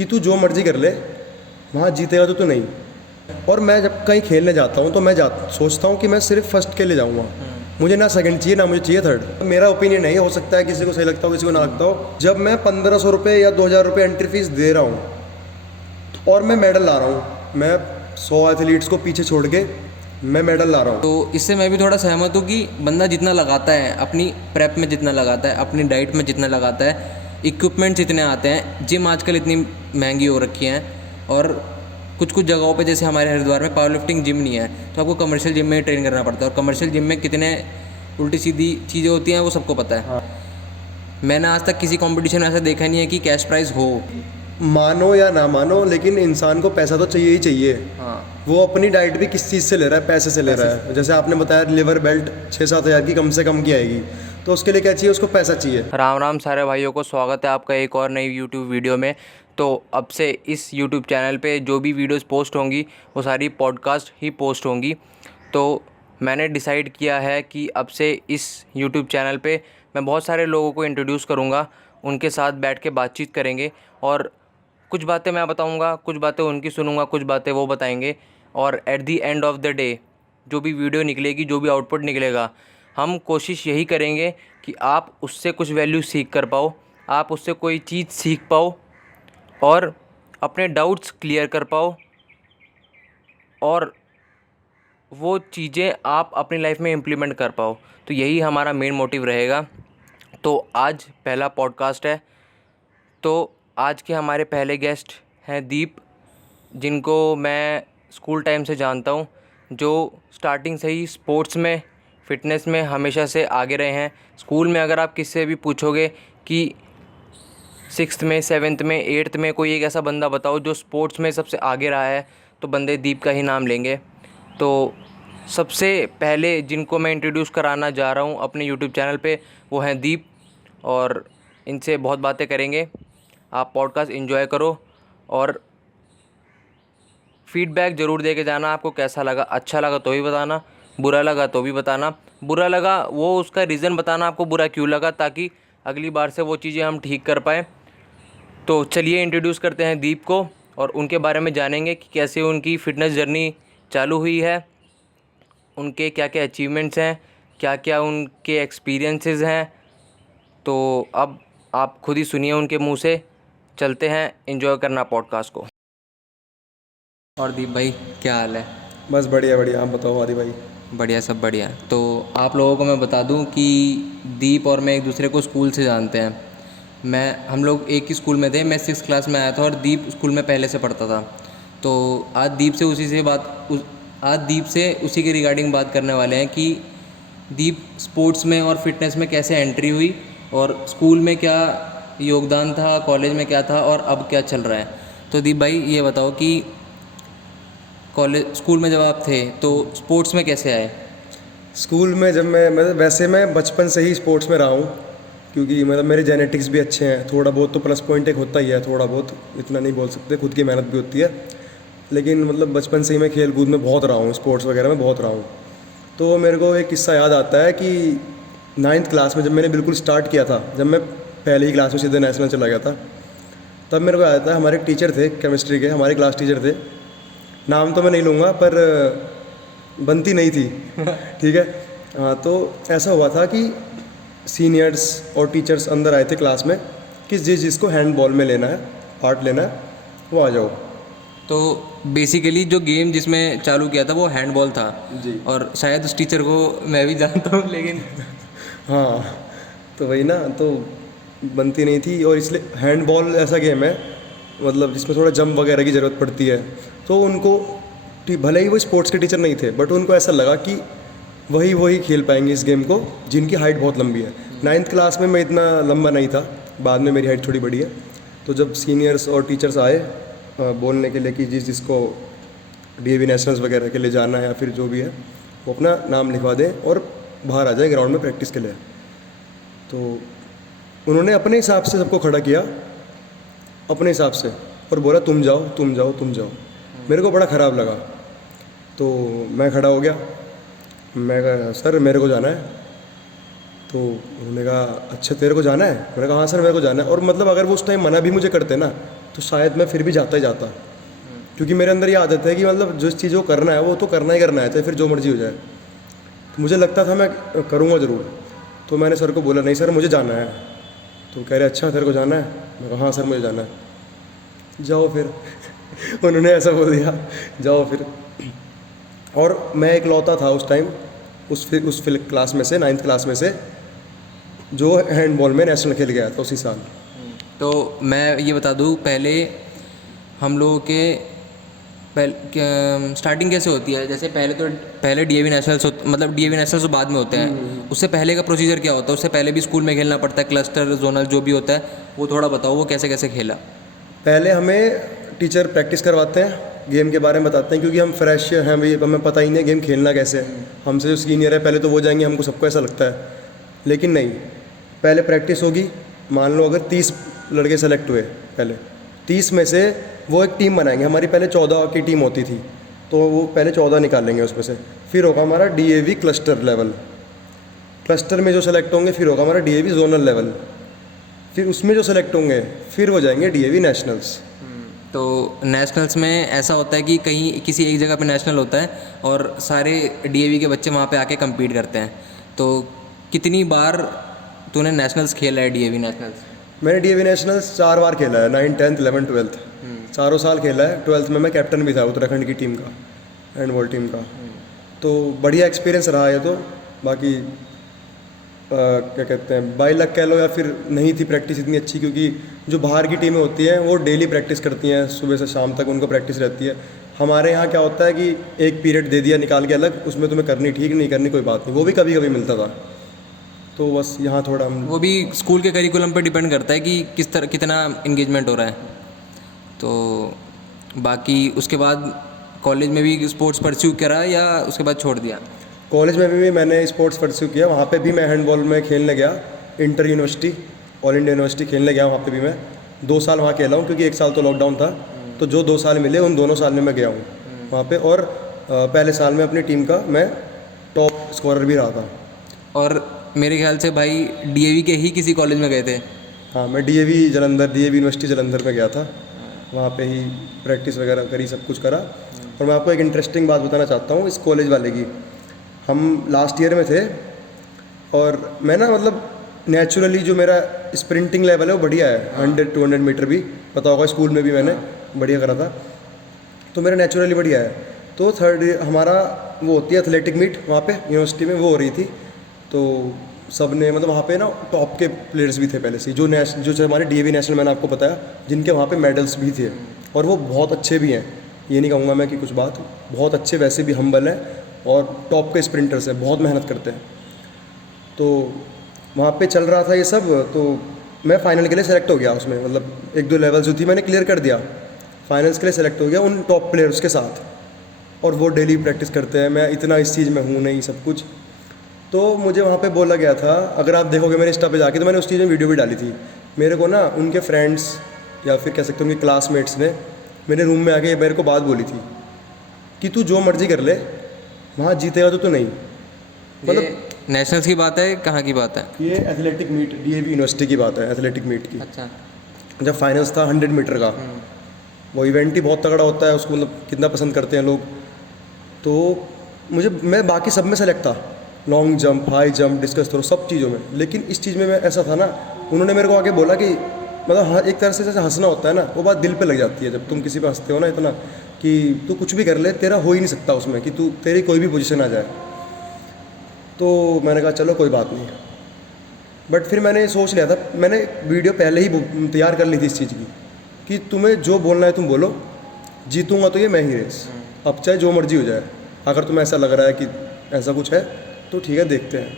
कि तू जो मर्जी कर ले, वहाँ जीतेगा तो तू नहीं। और मैं जब कहीं खेलने जाता हूँ तो मैं सोचता हूँ कि मैं सिर्फ फर्स्ट के लिए जाऊँगा, मुझे ना सेकंड चाहिए ना मुझे चाहिए थर्ड। मेरा ओपिनियन नहीं हो सकता है, किसी को सही लगता हो किसी को ना लगता हो। जब मैं 1500 रुपये या 2000 रुपये एंट्री फीस दे रहा हूँ और मैं मेडल ला रहा हूँ, मैं 100 एथलीट्स को पीछे छोड़ के मैं मेडल ला रहा हूँ। तो इससे मैं भी थोड़ा सहमत हूँ कि बंदा जितना लगाता है अपनी प्रेप में, जितना लगाता है अपनी डाइट में, जितना लगाता है, इक्विपमेंट्स इतने आते हैं। जिम आजकल इतनी महंगी हो रखी हैं और कुछ कुछ जगहों पे जैसे हमारे हरिद्वार में पावर लिफ्टिंग जिम नहीं है, तो आपको कमर्शियल जिम में ही ट्रेन करना पड़ता है। और कमर्शियल जिम में कितने उल्टी सीधी चीज़ें होती हैं वो सबको पता है। हाँ। मैंने आज तक किसी कंपटीशन में ऐसा देखा नहीं है कि कैश प्राइज़ हो। मानो या ना मानो, लेकिन इंसान को पैसा तो चाहिए ही चाहिए। हाँ, वो अपनी डाइट भी किस चीज़ से ले रहा है? पैसे से ले रहा है। जैसे आपने बताया लिवर बेल्ट 6-7 हज़ार की कम से कम की आएगी, तो उसके लिए क्या चाहिए? उसको पैसा चाहिए। राम राम सारे भाइयों को, स्वागत है आपका एक और नई यूट्यूब वीडियो में। तो अब से इस यूट्यूब चैनल पे जो भी वीडियोस पोस्ट होंगी वो सारी पॉडकास्ट ही पोस्ट होंगी। तो मैंने डिसाइड किया है कि अब से इस यूट्यूब चैनल पे मैं बहुत सारे लोगों को इंट्रोड्यूस करूँगा, उनके साथ बैठ के बातचीत करेंगे और कुछ बातें मैं बताऊँगा, कुछ बातें उनकी सुनूँगा, कुछ बातें वो बताएंगे। और at the end of the day जो भी वीडियो निकलेगी, जो भी आउटपुट निकलेगा, हम कोशिश यही करेंगे कि आप उससे कुछ वैल्यू सीख कर पाओ, आप उससे कोई चीज़ सीख पाओ और अपने डाउट्स क्लियर कर पाओ और वो चीज़ें आप अपनी लाइफ में इम्प्लीमेंट कर पाओ। तो यही हमारा मेन मोटिव रहेगा। तो आज पहला पॉडकास्ट है। तो आज के हमारे पहले गेस्ट हैं दीप, जिनको मैं स्कूल टाइम से जानता हूँ, जो स्टार्टिंग से ही स्पोर्ट्स में, फ़िटनेस में हमेशा से आगे रहे हैं। स्कूल में अगर आप किससे भी पूछोगे कि 6th में, 7th में, 8th में कोई एक ऐसा बंदा बताओ जो स्पोर्ट्स में सबसे आगे रहा है, तो बंदे दीप का ही नाम लेंगे। तो सबसे पहले जिनको मैं इंट्रोड्यूस कराना जा रहा हूँ अपने यूट्यूब चैनल पे, वो हैं दीप, और इनसे बहुत बातें करेंगे। आप पॉडकास्ट एंजॉय करो और फीडबैक ज़रूर दे के जाना, आपको कैसा लगा। अच्छा लगा तो भी बताना, बुरा लगा तो भी बताना। बुरा लगा वो उसका रीज़न बताना, आपको बुरा क्यों लगा, ताकि अगली बार से वो चीज़ें हम ठीक कर पाएँ। तो चलिए इंट्रोड्यूस करते हैं दीप को और उनके बारे में जानेंगे कि कैसे उनकी फ़िटनेस जर्नी चालू हुई है, उनके क्या क्या अचीवमेंट्स हैं, क्या क्या उनके एक्सपीरियंसेस हैं। तो अब आप खुद ही सुनिए उनके मुंह से। चलते हैं एंजॉय करना पॉडकास्ट को। और दीप भाई, क्या हाल है? बस बढ़िया बढ़िया, आप बताओ आदि भाई। बढ़िया, सब बढ़िया। तो आप लोगों को मैं बता दूं कि दीप और मैं एक दूसरे को स्कूल से जानते हैं। हम लोग एक ही स्कूल में थे। मैं 6th क्लास में आया था और दीप स्कूल में पहले से पढ़ता था। तो आज दीप से उसी के रिगार्डिंग बात करने वाले हैं कि दीप स्पोर्ट्स में और फिटनेस में कैसे एंट्री हुई और स्कूल में क्या योगदान था, कॉलेज में क्या था और अब क्या चल रहा है। तो दीप भाई ये बताओ कि स्कूल में जब आप थे तो स्पोर्ट्स में कैसे आए? स्कूल में जब मैं वैसे मैं बचपन से ही स्पोर्ट्स में रहा हूँ, क्योंकि मतलब मेरे जेनेटिक्स भी अच्छे हैं। थोड़ा बहुत तो प्लस पॉइंट एक होता ही है, थोड़ा बहुत, इतना नहीं बोल सकते, खुद की मेहनत भी होती है। लेकिन मतलब बचपन से ही मैं खेल कूद में बहुत रहा हूँ, स्पोर्ट्स वगैरह में बहुत रहा हूँ। तो मेरे को एक किस्सा याद आता है कि 9th क्लास में जब मैंने बिल्कुल स्टार्ट किया था, जब मैं पहले ही क्लास में सीधे नेशनल चला गया था, तब मेरे को याद आता है हमारे टीचर थे केमिस्ट्री के, हमारे क्लास टीचर थे, नाम तो मैं नहीं लूँगा पर बनती नहीं थी ठीक है। हाँ, तो ऐसा हुआ था कि सीनियर्स और टीचर्स अंदर आए थे क्लास में कि जिसको हैंडबॉल में लेना है, पार्ट लेना है, वो आ जाओ। तो बेसिकली जो गेम जिसमें चालू किया था वो हैंडबॉल था जी। और शायद उस टीचर को मैं भी जानता हूँ, लेकिन हाँ, तो वही ना, तो बनती नहीं थी। और इसलिए हैंडबॉल ऐसा गेम है मतलब जिसमें थोड़ा जंप वगैरह की ज़रूरत पड़ती है। तो उनको भले ही वो स्पोर्ट्स के टीचर नहीं थे, बट उनको ऐसा लगा कि वही खेल पाएंगे इस गेम को जिनकी हाइट बहुत लंबी है। 9th क्लास में मैं इतना लंबा नहीं था, बाद में मेरी हाइट थोड़ी बड़ी है। तो जब सीनियर्स और टीचर्स आए बोलने के लिए कि जिसको DAV नेशनल्स वगैरह के लिए जाना है या फिर जो भी है, वो अपना नाम लिखवा दें और बाहर आ जाए ग्राउंड में प्रैक्टिस के लिए। तो उन्होंने अपने हिसाब से सबको खड़ा किया, अपने हिसाब से, और बोला तुम जाओ तुम जाओ तुम जाओ। मेरे को बड़ा ख़राब लगा, तो मैं खड़ा हो गया। मैं कहा सर मेरे को जाना है। तो उन्होंने कहा अच्छा तेरे को जाना है? मैंने कहा हाँ सर मेरे को जाना है। और मतलब अगर वो उस टाइम मना भी मुझे करते ना, तो तो शायद मैं फिर भी जाता ही जाता, क्योंकि मेरे अंदर ये आदत है कि मतलब जिस चीज़ को करना है वो तो करना ही करना है, चाहे फिर जो मर्जी हो जाए। तो मुझे लगता था मैं करूँगा ज़रूर। तो मैंने सर को बोला नहीं सर मुझे जाना है। तो कह रहे अच्छा तेरे को जाना है? मैं कहा हाँ सर मुझे जाना है। जाओ फिर उन्होंने ऐसा बोल दिया जाओ फिर। और मैं इकलौता था उस टाइम उस क्लास में से, 9th क्लास में से, जो हैंडबॉल में नेशनल खेल गया था उसी साल। तो मैं ये बता दूँ, पहले हम लोगों के स्टार्टिंग कैसे होती है? जैसे पहले डीएवी नेशनल्स मतलब डीएवी नेशनल्स तो बाद में होते हैं, उससे पहले का प्रोसीजर क्या होता है? उससे पहले भी स्कूल में खेलना पड़ता है, क्लस्टर जोनल जो भी होता है, वो थोड़ा बताओ वो कैसे कैसे खेला। पहले हमें टीचर प्रैक्टिस करवाते हैं, गेम के बारे में बताते हैं, क्योंकि हम फ्रेश हैं भाई, हमें पता ही नहीं गेम खेलना कैसे है। हमसे जो सीनियर है पहले तो वो जाएंगे, हमको सबको ऐसा लगता है, लेकिन नहीं, पहले प्रैक्टिस होगी। मान लो अगर 30 लड़के सेलेक्ट हुए, पहले 30 में से वो एक टीम बनाएंगे। हमारी पहले 14 की टीम होती थी, तो वो पहले 14 निकालेंगे उसमें से। फिर होगा हमारा डीएवी क्लस्टर लेवल, क्लस्टर में जो सेलेक्ट होंगे फिर होगा हमारा डीएवी जोनल लेवल, फिर उसमें जो सेलेक्ट होंगे फिर हो जाएंगे डीएवी नेशनल्स। तो नेशनल्स में ऐसा होता है कि कहीं किसी एक जगह पे नेशनल होता है और सारे डीएवी के बच्चे वहाँ पे आके compete करते हैं। तो कितनी बार तूने नेशनल्स खेला है, डीएवी नेशनल्स? मैंने डीएवी नेशनल्स 4 बार खेला है, 9th 10th 11th 12th, चारों साल खेला है। 12th में मैं कैप्टन भी था उत्तराखंड की टीम का, हैंडबॉल टीम का। तो बढ़िया एक्सपीरियंस रहा है। तो बाकी क्या कहते हैं, बाई लक कह लो या फिर नहीं थी प्रैक्टिस इतनी अच्छी, क्योंकि जो बाहर की टीमें होती हैं वो डेली प्रैक्टिस करती हैं, सुबह से शाम तक उनको प्रैक्टिस रहती है। हमारे यहाँ क्या होता है कि एक पीरियड दे दिया निकाल के अलग, उसमें तुम्हें करनी ठीक, नहीं करनी कोई बात नहीं, वो भी कभी कभी मिलता था। तो बस यहाँ थोड़ा हम वो भी स्कूल के करिकुलम पे डिपेंड करता है कि किस तरह कितना इंगेजमेंट हो रहा है। तो बाकी उसके बाद कॉलेज में भी स्पोर्ट्स परस्यू करा या उसके बाद छोड़ दिया? कॉलेज में भी मैंने स्पोर्ट्स परस्यू किया, वहाँ पे भी मैं हैंडबॉल में खेलने गया। Inter university, all India university खेलने गया, वहाँ पे भी मैं 2 साल वहाँ खेला हूँ, क्योंकि 1 साल तो लॉकडाउन था। तो जो 2 साल मिले उन दोनों साल में मैं गया हूँ वहाँ पे। और पहले साल में अपनी टीम का मैं टॉप स्कोरर भी रहा था। और मेरे ख्याल से भाई डीएवी के ही किसी कॉलेज में गए थे? हाँ, मैं DAV Jalandhar, DAV university Jalandhar में गया था, वहाँ पे ही प्रैक्टिस वगैरह करी, सब कुछ करा। और मैं आपको एक इंटरेस्टिंग बात बताना चाहता हूँ इस कॉलेज वाले की। हम लास्ट ईयर में थे और मैं ना मतलब नेचुरली जो मेरा स्प्रिंटिंग लेवल है वो बढ़िया है, 100-200 मीटर भी, पता होगा स्कूल में भी मैंने बढ़िया करा था, तो मेरा नेचुरली बढ़िया है। तो थर्ड हमारा वो होती है एथलेटिक मीट वहाँ पे यूनिवर्सिटी में, वो हो रही थी। तो सब ने मतलब वहाँ पे ना टॉप के प्लेयर्स भी थे पहले से, जो हमारे डीएवी नेशनल मैंने आपको बताया, जिनके वहाँ पे मेडल्स भी थे, और वो बहुत अच्छे भी हैं। ये नहीं कहूँगा मैं कि कुछ बात, बहुत अच्छे, वैसे भी हम्बल हैं और टॉप के स्प्रिंटर्स हैं, बहुत मेहनत करते हैं। तो वहाँ पे चल रहा था ये सब, तो मैं फाइनल के लिए सेलेक्ट हो गया उसमें, मतलब 1-2 लेवल जो थी मैंने क्लियर कर दिया, फाइनल्स के लिए सेलेक्ट हो गया उन टॉप प्लेयर्स के साथ। और वो डेली प्रैक्टिस करते हैं, मैं इतना इस चीज़ में हूँ नहीं, सब कुछ। तो मुझे वहाँ पे बोला गया था, अगर आप देखोगे मेरे इंस्टा पे जाके, तो मैंने उस चीज़ में वीडियो भी डाली थी। मेरे को ना उनके फ्रेंड्स या फिर कह सकते हैं उनके क्लासमेट्स ने मेरे रूम में आके मेरे को बात बोली थी कि तू जो मर्जी कर ले, वहाँ जीतेगा तो तू नहीं। मतलब नेशनल्स की बात है, कहाँ की बात है? ये एथलेटिक मीट, डीएवी यूनिवर्सिटी की बात है, एथलेटिक मीट की। अच्छा। जब फाइनल्स था 100 मीटर का, वो इवेंट ही बहुत तगड़ा होता है, उसको मतलब कितना पसंद करते हैं लोग। तो मैं बाकी सब में सेलेक्ट था, long jump, high jump, discus throw, सब चीज़ों में। लेकिन इस चीज़ में मैं ऐसा था ना, उन्होंने मेरे को आके बोला कि मतलब हाँ, एक तरह से जैसे हंसना होता है ना, वो बात दिल पे लग जाती है जब तुम किसी पे हंसते हो ना इतना, कि तू कुछ भी कर ले, तेरा हो ही नहीं सकता उसमें कि तेरी कोई भी पोजीशन आ जाए। तो मैंने कहा चलो कोई बात नहीं। बट फिर मैंने सोच लिया था, मैंने वीडियो पहले ही तैयार कर ली थी इस चीज़ की कि तुम्हें जो बोलना है तुम बोलो, जीतूंगा तो ये मैं ही रेस, अब चाहे जो मर्जी हो जाए। अगर तुम्हें ऐसा लग रहा है कि ऐसा कुछ है तो ठीक है, देखते हैं।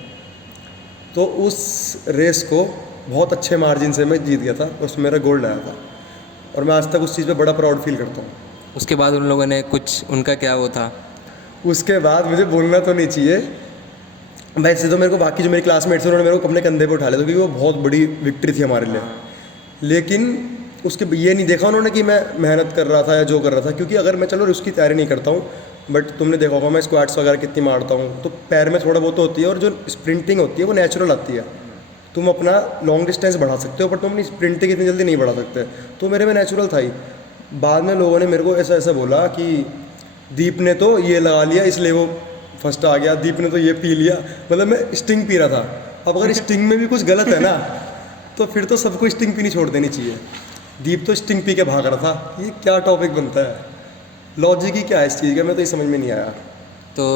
तो उस रेस को बहुत अच्छे मार्जिन से मैं जीत गया था, उसमें मेरा गोल्ड आया था, और मैं आज तक उस चीज़ पे बड़ा प्राउड फील करता हूँ। उसके बाद उन लोगों ने कुछ, उनका क्या वो था? उसके बाद मुझे बोलना तो नहीं चाहिए, वैसे तो मेरे को बाकी जो मेरे क्लासमेट्स थे उन्होंने मेरे को अपने कंधे पे उठा लिया था, क्योंकि वो बहुत बड़ी विक्ट्री थी हमारे लिए। लेकिन उसके ये नहीं देखा उन्होंने कि मैं मेहनत कर रहा था या जो कर रहा था, क्योंकि अगर मैं चलो उसकी तैयारी नहीं करता हूँ, बट तुमने देखा होगा मैं स्क्वाट्स वगैरह कितनी मारता हूँ, तो पैर में थोड़ा बहुत होती है, और जो स्प्रिंटिंग होती है वो नेचुरल आती है। तुम अपना लॉन्ग डिस्टेंस बढ़ा सकते हो पर तुम अपनी स्प्रिंटिंग इतनी जल्दी नहीं बढ़ा सकते। तो मेरे में नेचुरल था ही। बाद में लोगों ने मेरे को ऐसा ऐसा बोला कि दीप ने तो ये लगा लिया इसलिए वो फर्स्ट आ गया, दीप ने तो ये पी लिया। मतलब मैं स्टिंग पी रहा था। अब अगर स्टिंग में भी कुछ गलत है ना तो फिर तो सबको स्टिंग पीनी छोड़ देनी चाहिए। दीप तो स्टिंग पी के भाग रहा था। ये क्या टॉपिक बनता है? लॉजिक ही क्या है इस चीज़ का? मैं तो ये समझ में नहीं आया। तो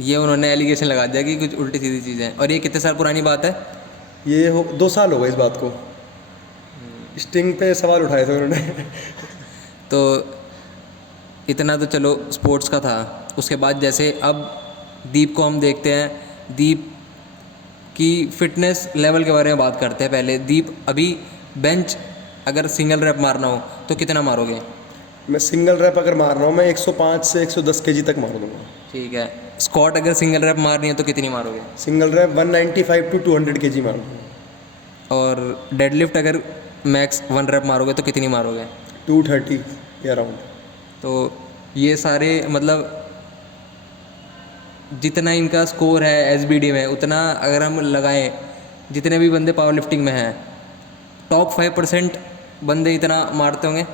ये उन्होंने एलिगेशन लगा दिया कि कुछ उल्टी सीधी चीज़ें हैं। और ये कितने साल पुरानी बात है? ये 2 साल हो गए इस बात को। स्टिंग पे सवाल उठाए थे उन्होंने। तो इतना तो चलो स्पोर्ट्स का था। उसके बाद जैसे अब दीप को हम देखते हैं, दीप की फिटनेस लेवल के बारे में बात करते हैं। पहले दीप अभी बेंच अगर सिंगल रैप मारना हो तो कितना मारोगे? मैं सिंगल रैप अगर मार रहा हूँ मैं 105 से 110 केजी तक मार दूंगा। ठीक है। स्क्वाट अगर सिंगल रैप मारनी है तो कितनी मारोगे? सिंगल रैप 195 टू 200 केजी मार दूंगा। और डेडलिफ्ट अगर मैक्स 1 रैप मारोगे तो कितनी मारोगे? 230 या अराउंड। तो ये सारे मतलब जितना इनका स्कोर है एसबीडी में उतना अगर हम लगाएं, जितने भी बंदे पावर लिफ्टिंग में हैं टॉप 5% बंदे इतना मारते होंगे।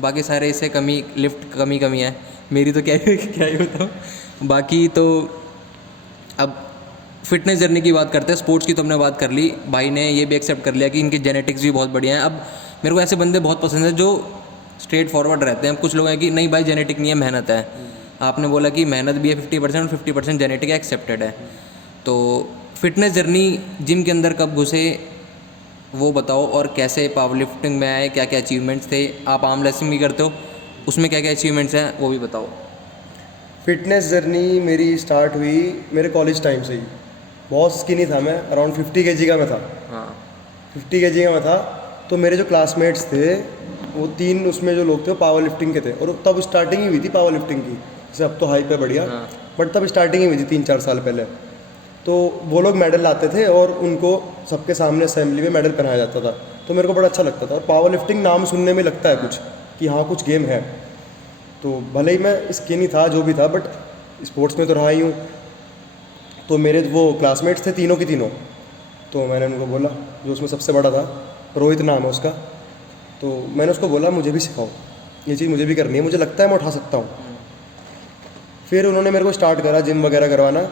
बाकी सारे इससे कमी, लिफ्ट कमी है। मेरी तो क्या ही बताऊँ। बाकी तो अब फिटनेस जर्नी की बात करते हैं। स्पोर्ट्स की तो हमने बात कर ली, भाई ने ये भी एक्सेप्ट कर लिया कि इनकी जेनेटिक्स भी बहुत बढ़िया हैं। अब मेरे को ऐसे बंदे बहुत पसंद हैं जो स्ट्रेट फॉरवर्ड रहते हैं। अब कुछ लोग हैं कि नहीं भाई जेनेटिक नहीं है, मेहनत है। आपने बोला कि मेहनत भी है 50% और 50% जेनेटिक एक्सेप्टेड है। तो फिटनेस जर्नी जिम के अंदर कब घुसे वो बताओ, और कैसे पावर लिफ्टिंग में आए, क्या क्या अचीवमेंट्स थे। आप आर्म रेसलिंग भी करते हो, उसमें क्या क्या अचीवमेंट्स हैं वो भी बताओ। फिटनेस जर्नी मेरी स्टार्ट हुई मेरे कॉलेज टाइम से ही। बहुत स्किनी था मैं, अराउंड 50 केजी का मैं था। हाँ 50 केजी का मैं था। तो मेरे जो क्लासमेट्स थे वो 3 उसमें जो लोग थे वो पावर लिफ्टिंग के थे। और तब स्टार्टिंग ही हुई थी पावर लिफ्टिंग की। जैसे अब तो हाइप है बढ़िया, हाँ। बट तब स्टार्टिंग ही हुई थी 3-4 साल पहले। तो वो लोग मेडल लाते थे और उनको सबके सामने असेंबली में मेडल पहनाया जाता था। तो मेरे को बड़ा अच्छा लगता था। और पावर लिफ्टिंग नाम सुनने में लगता है कुछ कि हाँ कुछ गेम है। तो भले ही मैं स्किनी था जो भी था, बट स्पोर्ट्स में तो रहा ही हूँ। तो मेरे वो क्लासमेट्स थे तीनों की तीनों। तो मैंने उनको बोला, जो उसमें सबसे बड़ा था रोहित नाम है उसका, तो मैंने उसको बोला मुझे भी सिखाओ, ये चीज़ मुझे भी करनी है, मुझे लगता है मैं उठा सकता हूँ। फिर उन्होंने मेरे को स्टार्ट करा जिम वगैरह करवाना,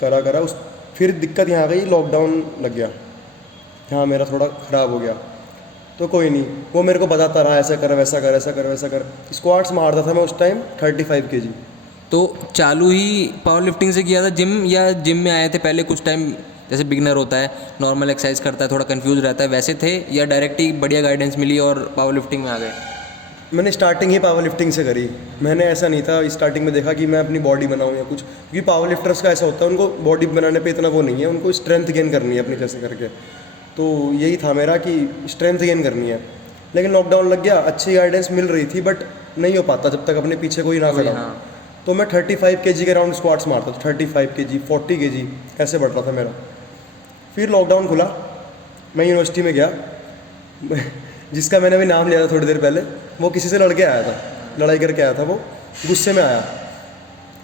करा उस फिर दिक्कत यहाँ गई, लॉकडाउन लग गया। हाँ मेरा थोड़ा ख़राब हो गया। तो कोई नहीं, वो मेरे को बताता रहा ऐसा कर वैसा कर, ऐसा कर वैसा कर। स्क्वाट्स मारता था मैं उस टाइम 35 केजी। तो चालू ही पावर लिफ्टिंग से किया था जिम, या जिम में आए थे पहले कुछ टाइम, जैसे बिगनर होता है नॉर्मल एक्सरसाइज करता है थोड़ा कंफ्यूज रहता है, वैसे थे, या डायरेक्ट ही बढ़िया गाइडेंस मिली और पावर लिफ्टिंग में आ गए? मैंने स्टार्टिंग ही पावर लिफ्टिंग से करी। मैंने ऐसा नहीं था स्टार्टिंग में देखा कि मैं अपनी बॉडी बनाऊं या कुछ, क्योंकि पावर लिफ्टर्स का ऐसा होता है उनको बॉडी बनाने पे इतना वो नहीं है, उनको स्ट्रेंथ गेन करनी है अपनी जैसे करके। तो यही था मेरा कि स्ट्रेंथ गेन करनी है। लेकिन लॉकडाउन लग गया, अच्छी गाइडेंस मिल रही थी बट नहीं हो पाता जब तक अपने पीछे कोई ना खड़ा हो। हाँ। तो मैं 35 केजी के राउंड स्क्वाट्स मारता था, 35 केजी 40 केजी ऐसे बढ़ रहा था मेरा। फिर लॉकडाउन खुला, मैं यूनिवर्सिटी में गया जिसका मैंने अभी नाम लिया था थोड़ी देर पहले, वो किसी से लड़ के आया था, लड़ाई करके आया था, वो गुस्से में आया।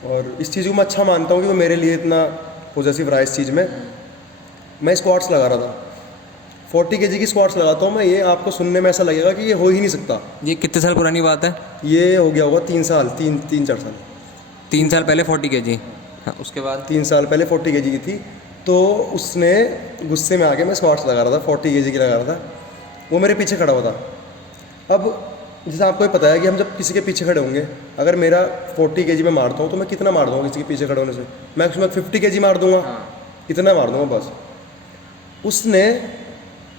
और इस चीज़ को मैं अच्छा मानता हूँ कि वो मेरे लिए इतना पॉजिटिव रहा इस चीज़ में। मैं स्क्वाट्स लगा रहा था, 40 केजी की स्क्वाट्स लगाता हूँ मैं। ये आपको सुनने में ऐसा लगेगा कि ये हो ही नहीं सकता। ये कितने साल पुरानी बात है? ये हो गया होगा 3 साल, 3-4 साल। 3 साल पहले 40 kg। हाँ उसके बाद 3 साल पहले 40 केजी की थी। तो उसने गुस्से में आके मैं स्क्वाट्स लगा रहा था, 40 केजी की लगा रहा था, वो मेरे पीछे खड़ा हुआ था। अब जैसे आपको ही पता है कि हम जब किसी के पीछे खड़े होंगे, अगर मेरा 40 केजी में मारता हूँ तो मैं कितना मार दूँगा किसी के पीछे खड़े होने से? मैक्सिमम 50 केजी मार दूँगा। इतना मार दूँगा बस। उसने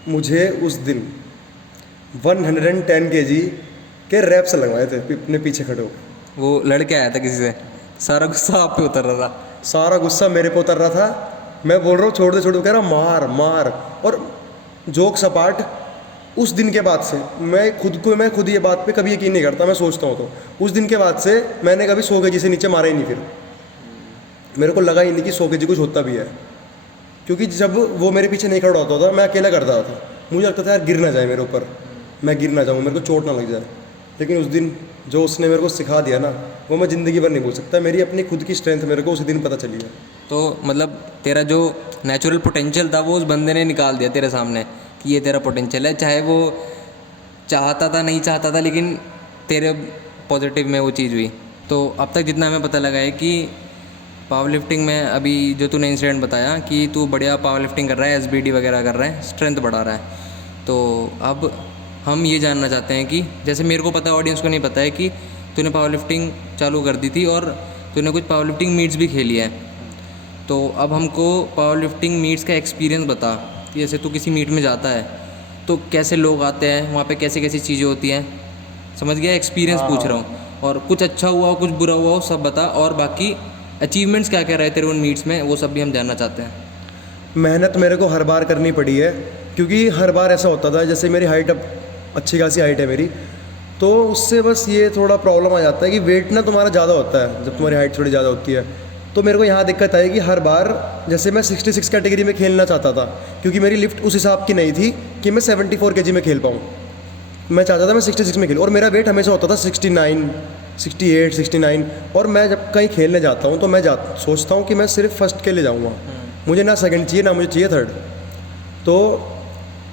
मुझे उस दिन 110 केजी के रैप्स लगवाए थे अपने पीछे खड़े होकर। वो लड़के आया था किसी से, सारा गुस्सा आप पे उतर रहा था? सारा गुस्सा मेरे पे उतर रहा था। मैं बोल रहा हूँ छोड़ दे छोड़ दे, कह रहा मार मार। और जोक सपाट, उस दिन के बाद से मैं खुद ये बात पे कभी यकीन नहीं करता। मैं सोचता हूँ तो उस दिन के बाद से मैंने कभी 100 केजी से नीचे मारा ही नहीं। फिर मेरे को लगा ही नहीं कि 100 केजी कुछ होता भी है, क्योंकि जब वो मेरे पीछे नहीं खड़ा होता था मैं अकेला करता था। मुझे लगता था यार गिर ना जाए मेरे ऊपर, मैं गिर ना जाऊँ, मेरे को चोट ना लग जाए। लेकिन उस दिन जो उसने मेरे को सिखा दिया ना, वो मैं ज़िंदगी भर नहीं भूल सकता। मेरी अपनी खुद की स्ट्रेंथ मेरे को उस दिन पता चली है। तो मतलब तेरा जो नेचुरल पोटेंशियल था वो उस बंदे ने निकाल दिया तेरे सामने कि ये तेरा पोटेंशियल है, चाहे वो चाहता था नहीं चाहता था, लेकिन तेरे पॉजिटिव में वो चीज़ हुई। तो अब तक जितना हमें पता लगा है कि पावर लिफ्टिंग में अभी जो तूने इंसिडेंट बताया कि तू बढ़िया पावर लिफ्टिंग कर रहा है, एसबीडी वगैरह कर रहा है, स्ट्रेंथ बढ़ा रहा है। तो अब हम ये जानना चाहते हैं कि जैसे मेरे को पता है, ऑडियंस को नहीं पता है कि तूने पावर लिफ्टिंग चालू कर दी थी और तूने कुछ पावर लिफ्टिंग मीट्स भी खेली है। तो अब हमको पावर लिफ्टिंग मीट्स का एक्सपीरियंस बता कि जैसे तू किसी मीट में जाता है तो कैसे लोग आते हैं वहाँ पे, कैसे कैसी चीज़ें होती हैं, समझ गया? एक्सपीरियंस पूछ रहा हूँ। और कुछ अच्छा हुआ हो, कुछ बुरा हुआ हो, सब बता। और बाकी अचीवमेंट्स क्या क्या रहे तेरे उन मीट्स में, वो सब भी हम जानना चाहते हैं। मेहनत मेरे को हर बार करनी पड़ी है, क्योंकि हर बार ऐसा होता था, जैसे मेरी हाइट अब अच्छी खासी हाइट है मेरी, तो उससे बस ये थोड़ा प्रॉब्लम आ जाता है कि वेट ना तुम्हारा ज़्यादा होता है जब तुम्हारी हाइट थोड़ी ज़्यादा होती है। तो मेरे को यहाँ दिक्कत आई कि हर बार, जैसे मैं 66 कैटेगरी में खेलना चाहता था, क्योंकि मेरी लिफ्ट उस हिसाब की नहीं थी कि मैं 74 केजी में खेल पाऊँ। मैं चाहता था मैं 66 में खेलूँ, और मेरा वेट हमेशा होता था 69, 68, 69। और मैं जब कहीं खेलने जाता हूँ तो मैं सोचता हूँ कि मैं सिर्फ फर्स्ट के लिए जाऊँगा, मुझे ना सेकंड चाहिए, ना मुझे चाहिए थर्ड। तो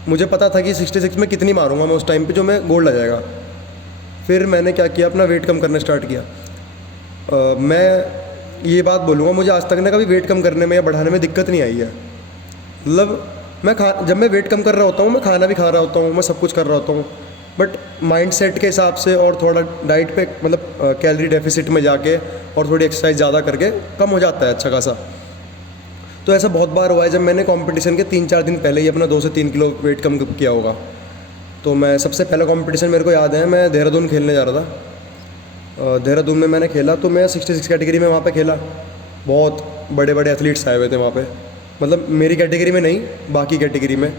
मुझे पता था कि 66 में कितनी मारूंगा मैं उस टाइम पे जो मैं गोल्ड आ जाएगा। फिर मैंने क्या किया, अपना वेट कम करना स्टार्ट किया। मैं ये बात बोलूँगा, मुझे आज तक ना कभी वेट कम करने में या बढ़ाने में दिक्कत नहीं आई है। मतलब जब मैं वेट कम कर रहा होता हूँ, मैं खाना भी खा रहा होता हूँ, मैं सब कुछ कर रहा होता हूँ, बट माइंड सेट के हिसाब से और थोड़ा डाइट पे, मतलब कैलोरी डेफिसिट में जाके और थोड़ी एक्सरसाइज ज़्यादा करके कम हो जाता है अच्छा खासा। तो ऐसा बहुत बार हुआ है, जब मैंने कंपटीशन के 3-4 दिन पहले ही अपना 2 से 3 किलो वेट कम किया होगा। तो मैं सबसे पहला कंपटीशन मेरे को याद है, मैं देहरादून खेलने जा रहा था। देहरादून में मैंने खेला, तो मैं 66 कैटेगरी में वहाँ पे खेला। बहुत बड़े बड़े एथलीट्स आए हुए थे वहाँ पे, मतलब मेरी कैटेगरी में नहीं, बाकी कैटेगरी में।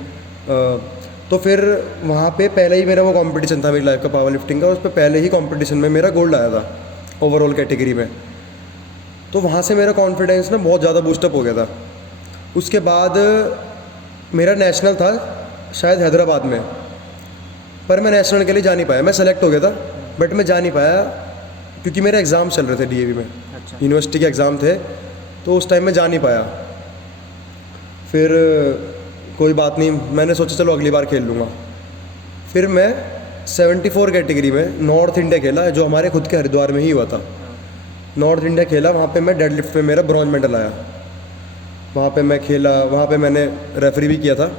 तो फिर वहाँ पे पहले ही मेरा वो कंपटीशन था मेरी लाइफ का पावर लिफ्टिंग का, उस पर पहले ही कंपटीशन में मेरा गोल्ड आया था ओवरऑल कैटेगरी में। तो वहाँ से मेरा कॉन्फिडेंस ना बहुत ज़्यादा बूस्टअप हो गया था। उसके बाद मेरा नेशनल था शायद हैदराबाद में, पर मैं नेशनल के लिए जा नहीं पाया। मैं सेलेक्ट हो गया था बट मैं जा नहीं पाया, क्योंकि मेरे एग्ज़ाम चल रहे थे डीएवी में। अच्छा। यूनिवर्सिटी के एग्ज़ाम थे, तो उस टाइम में जा नहीं पाया। फिर कोई बात नहीं, मैंने सोचा चलो अगली बार खेल लूँगा। फिर मैं 74 कैटेगरी में नॉर्थ इंडिया खेला, जो हमारे खुद के हरिद्वार में ही हुआ था। नॉर्थ इंडिया खेला, वहाँ पे मैं डेडलिफ्ट में मेरा ब्रॉन्ज मेडल आया। वहाँ पे मैं खेला, वहाँ पे मैंने रेफरी भी किया था।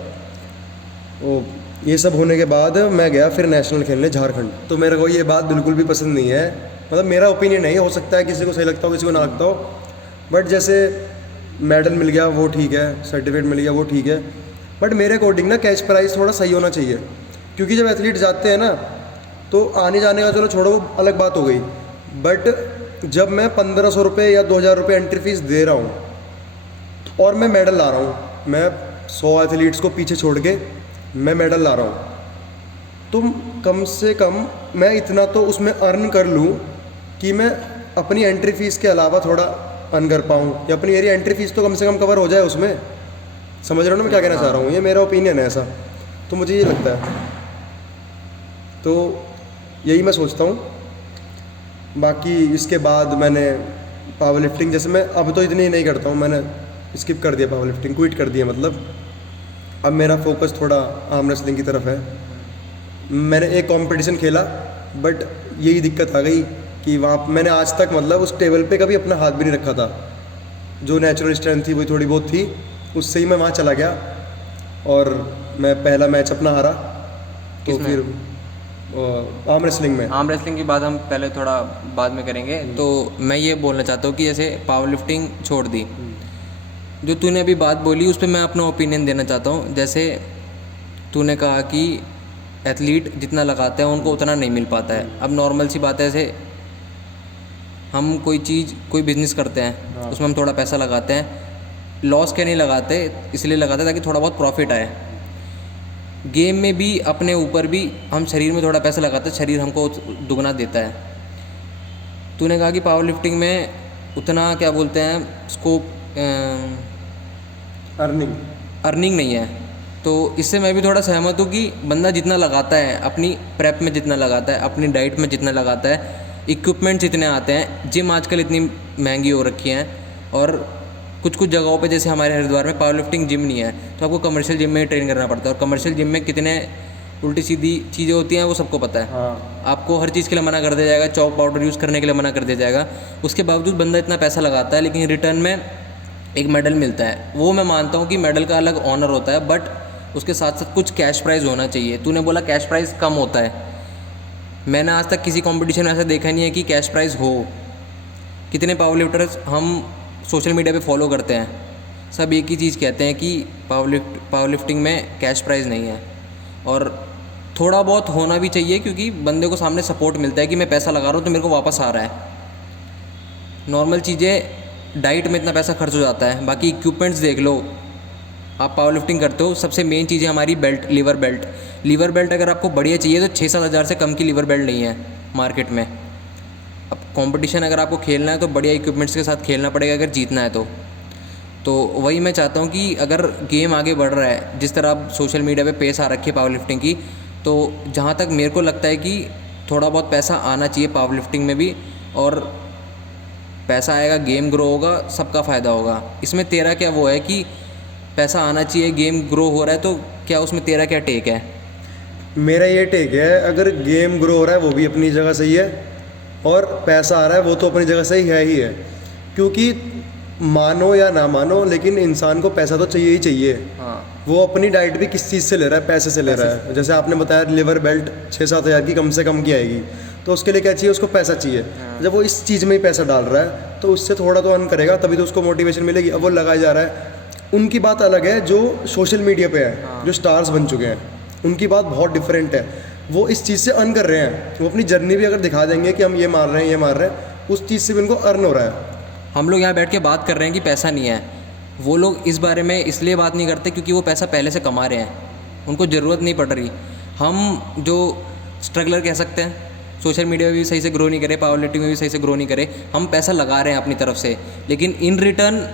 वो ये सब होने के बाद मैं गया फिर नेशनल खेलने झारखंड। तो मेरे को ये बात बिल्कुल भी पसंद नहीं है, मतलब मेरा ओपिनियन नहीं, हो सकता है किसी को सही लगता हो, किसी को ना लगता हो, बट जैसे मेडल मिल गया वो ठीक है, सर्टिफिकेट मिल गया वो ठीक है, बट मेरे अकॉर्डिंग ना कैश प्राइस थोड़ा सही होना चाहिए। क्योंकि जब एथलीट जाते हैं ना, तो आने जाने का चलो छोड़ो, वो अलग बात हो गई, बट जब मैं 1500 रुपये या 2000 रुपये एंट्री फीस दे रहा हूँ और मैं मेडल ला रहा हूँ, मैं 100 एथलीट्स को पीछे छोड़ के मैं मेडल ला रहा हूँ, तो कम से कम मैं इतना तो उसमें अर्न कर लूँ कि मैं अपनी एंट्री फ़ीस के अलावा थोड़ा अर्न कर पाऊँ, या अपनी मेरी एंट्री फ़ीस तो कम से कम कवर हो जाए उसमें। समझ रहे हो ना मैं क्या कहना चाह रहा हूँ? ये मेरा ओपिनियन है ऐसा, तो मुझे ये लगता है, तो यही मैं सोचता हूँ। बाकी इसके बाद मैंने पावर लिफ्टिंग, जैसे मैं अब तो इतनी नहीं करता हूँ, मैंने स्किप कर दिया पावर लिफ्टिंग, क्विट कर दिया। मतलब अब मेरा फोकस थोड़ा आर्म रेसलिंग की तरफ है। मैंने एक कंपटीशन खेला, बट यही दिक्कत आ गई कि वहाँ मैंने आज तक मतलब उस टेबल पे कभी अपना हाथ भी नहीं रखा था। जो नेचुरल स्ट्रेंथ थी वही थोड़ी बहुत थी, उससे ही मैं वहाँ चला गया और मैं पहला मैच अपना हारा। तो फिर आर्म रेसलिंग में, आर्म रेसलिंग की बात हम पहले थोड़ा बाद में करेंगे। तो मैं ये बोलना चाहता हूँ कि जैसे पावर लिफ्टिंग छोड़ दी, जो तूने अभी बात बोली उस पर मैं अपना ओपिनियन देना चाहता हूँ। जैसे तूने कहा कि एथलीट जितना लगाते हैं उनको उतना नहीं मिल पाता है। अब नॉर्मल सी बात है, ऐसे हम कोई बिज़नेस करते हैं, उसमें हम थोड़ा पैसा लगाते हैं, लॉस के नहीं लगाते, इसलिए लगाते हैं ताकि थोड़ा बहुत प्रॉफिट आए। गेम में भी अपने ऊपर भी हम शरीर में थोड़ा पैसा लगाते हैं, शरीर हमको दुगना देता है। तूने कहा कि पावर लिफ्टिंग में उतना क्या बोलते हैं स्कोप, अर्निंग नहीं है। तो इससे मैं भी थोड़ा सहमत हूँ कि बंदा जितना लगाता है, अपनी प्रेप में जितना लगाता है, अपनी डाइट में जितना लगाता है, इक्विपमेंट्स इतने आते हैं, जिम आजकल इतनी महंगी हो रखी हैं और कुछ कुछ जगहों पे जैसे हमारे हरिद्वार में पावर लिफ्टिंग जिम नहीं है, तो आपको कमर्शियल जिम में ही ट्रेन करना पड़ता है। और कमर्शियल जिम में कितने उल्टी सीधी चीज़ें होती हैं वो सबको पता है। हाँ। आपको हर चीज़ के लिए मना कर दिया जाएगा, चॉक पाउडर यूज़ करने के लिए मना कर दिया जाएगा। उसके बावजूद बंदा इतना पैसा लगाता है, लेकिन रिटर्न में एक मेडल मिलता है। वो मैं मानता हूँ कि मेडल का अलग ऑनर होता है, बट उसके साथ साथ कुछ कैश प्राइज़ होना चाहिए। तूने बोला कैश प्राइज़ कम होता है, मैंने आज तक किसी कंपटीशन में ऐसा देखा नहीं है कि कैश प्राइज़ हो। कितने पावर लिफ्टर्स हम सोशल मीडिया पे फॉलो करते हैं, सब एक ही चीज़ कहते हैं कि पावर लिफ्टिंग में कैश प्राइज़ नहीं है। और थोड़ा बहुत होना भी चाहिए, क्योंकि बंदे को सामने सपोर्ट मिलता है कि मैं पैसा लगा रहा हूँ तो मेरे को वापस आ रहा है। नॉर्मल चीज़ें, डाइट में इतना पैसा खर्च हो जाता है, बाकी इक्विपमेंट्स देख लो। आप पावर लिफ्टिंग करते हो, सबसे मेन चीज़ है हमारी belt, lever belt. Lever belt अगर आपको बढ़िया चाहिए तो 6-7 हज़ार से कम की लीवर बेल्ट नहीं है मार्केट में। अब कंपटीशन अगर आपको खेलना है तो बढ़िया इक्विपमेंट्स के साथ खेलना पड़ेगा अगर जीतना है तो वही मैं चाहता हूँ कि अगर गेम आगे बढ़ रहा है, जिस तरह अब सोशल मीडिया पे पेस आ रखी है पावर लिफ्टिंग की, तो जहाँ तक मेरे को लगता है कि थोड़ा बहुत पैसा आना चाहिए पावर लिफ्टिंग में भी। और पैसा आएगा, गेम ग्रो होगा, सबका फ़ायदा होगा। इसमें तेरा क्या वो है कि पैसा आना चाहिए, गेम ग्रो हो रहा है, तो क्या उसमें तेरा क्या टेक है? मेरा ये टेक है, अगर गेम ग्रो हो रहा है वो भी अपनी जगह सही है, और पैसा आ रहा है वो तो अपनी जगह सही है ही है। क्योंकि मानो या ना मानो, लेकिन इंसान को पैसा तो चाहिए ही चाहिए। हाँ। वो अपनी डाइट भी किस चीज़ से ले रहा है? पैसे से ले रहा है। जैसे आपने बताया लिवर बेल्ट 6-7 हज़ार की कम से कम की आएगी, तो उसके लिए क्या चाहिए? उसको पैसा चाहिए। जब वो इस चीज़ में ही पैसा डाल रहा है तो उससे थोड़ा तो अर्न करेगा, तभी तो उसको मोटिवेशन मिलेगी। अब वो लगाया जा रहा है। उनकी बात अलग है जो सोशल मीडिया पे है, जो स्टार्स बन चुके हैं, उनकी बात बहुत डिफरेंट है। वो इस चीज़ से अर्न कर रहे हैं। वो अपनी जर्नी भी अगर दिखा देंगे कि हम ये मार रहे हैं, ये मार रहे हैं, उस चीज़ से भी उनको अर्न हो रहा है। हम लोग यहाँ बैठ के बात कर रहे हैं कि पैसा नहीं है, वो लोग इस बारे में इसलिए बात नहीं करते क्योंकि वो पैसा पहले से कमा रहे हैं, उनको ज़रूरत नहीं पड़ रही। हम जो स्ट्रगलर कह सकते हैं, सोशल मीडिया में भी सही से ग्रो नहीं करे, पावर लिफ्टिंग में भी सही से ग्रो नहीं करे, हम पैसा लगा रहे हैं अपनी तरफ से, लेकिन इन रिटर्न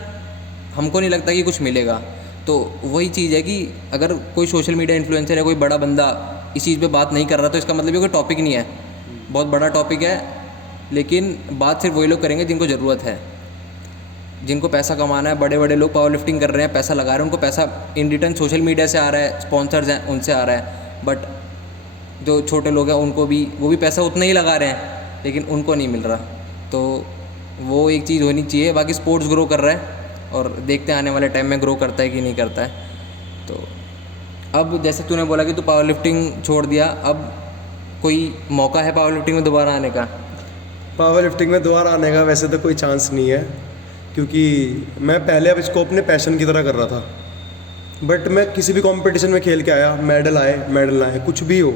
हमको नहीं लगता कि कुछ मिलेगा। तो वही चीज़ है कि अगर कोई सोशल मीडिया इन्फ्लुएंसर है, कोई बड़ा बंदा इस चीज़ पे बात नहीं कर रहा, तो इसका मतलब ये कोई टॉपिक नहीं है, बहुत बड़ा टॉपिक है। लेकिन बात सिर्फ वही लोग करेंगे जिनको ज़रूरत है, जिनको पैसा कमाना है। बड़े बड़े लोग पावर लिफ्टिंग कर रहे हैं, पैसा लगा रहे हैं, उनको पैसा इन रिटर्न सोशल मीडिया से आ रहा है, स्पॉन्सर्स हैं उनसे आ रहा है। बट जो छोटे लोग हैं उनको भी, वो भी पैसा उतना ही लगा रहे हैं, लेकिन उनको नहीं मिल रहा। तो वो एक चीज़ होनी चाहिए। बाकी स्पोर्ट्स ग्रो कर रहा है और देखते हैं आने वाले टाइम में ग्रो करता है कि नहीं करता है। तो अब जैसे तूने बोला कि तू पावर लिफ्टिंग छोड़ दिया, अब कोई मौका है पावर लिफ्टिंग में दोबारा आने का? पावर लिफ्टिंग में दोबारा आने का वैसे तो कोई चांस नहीं है, क्योंकि मैं पहले अब इसको अपने पैशन की तरह कर रहा था। बट मैं किसी भी कंपटीशन में खेल के आया, मेडल आए मेडल ना आए, कुछ भी हो,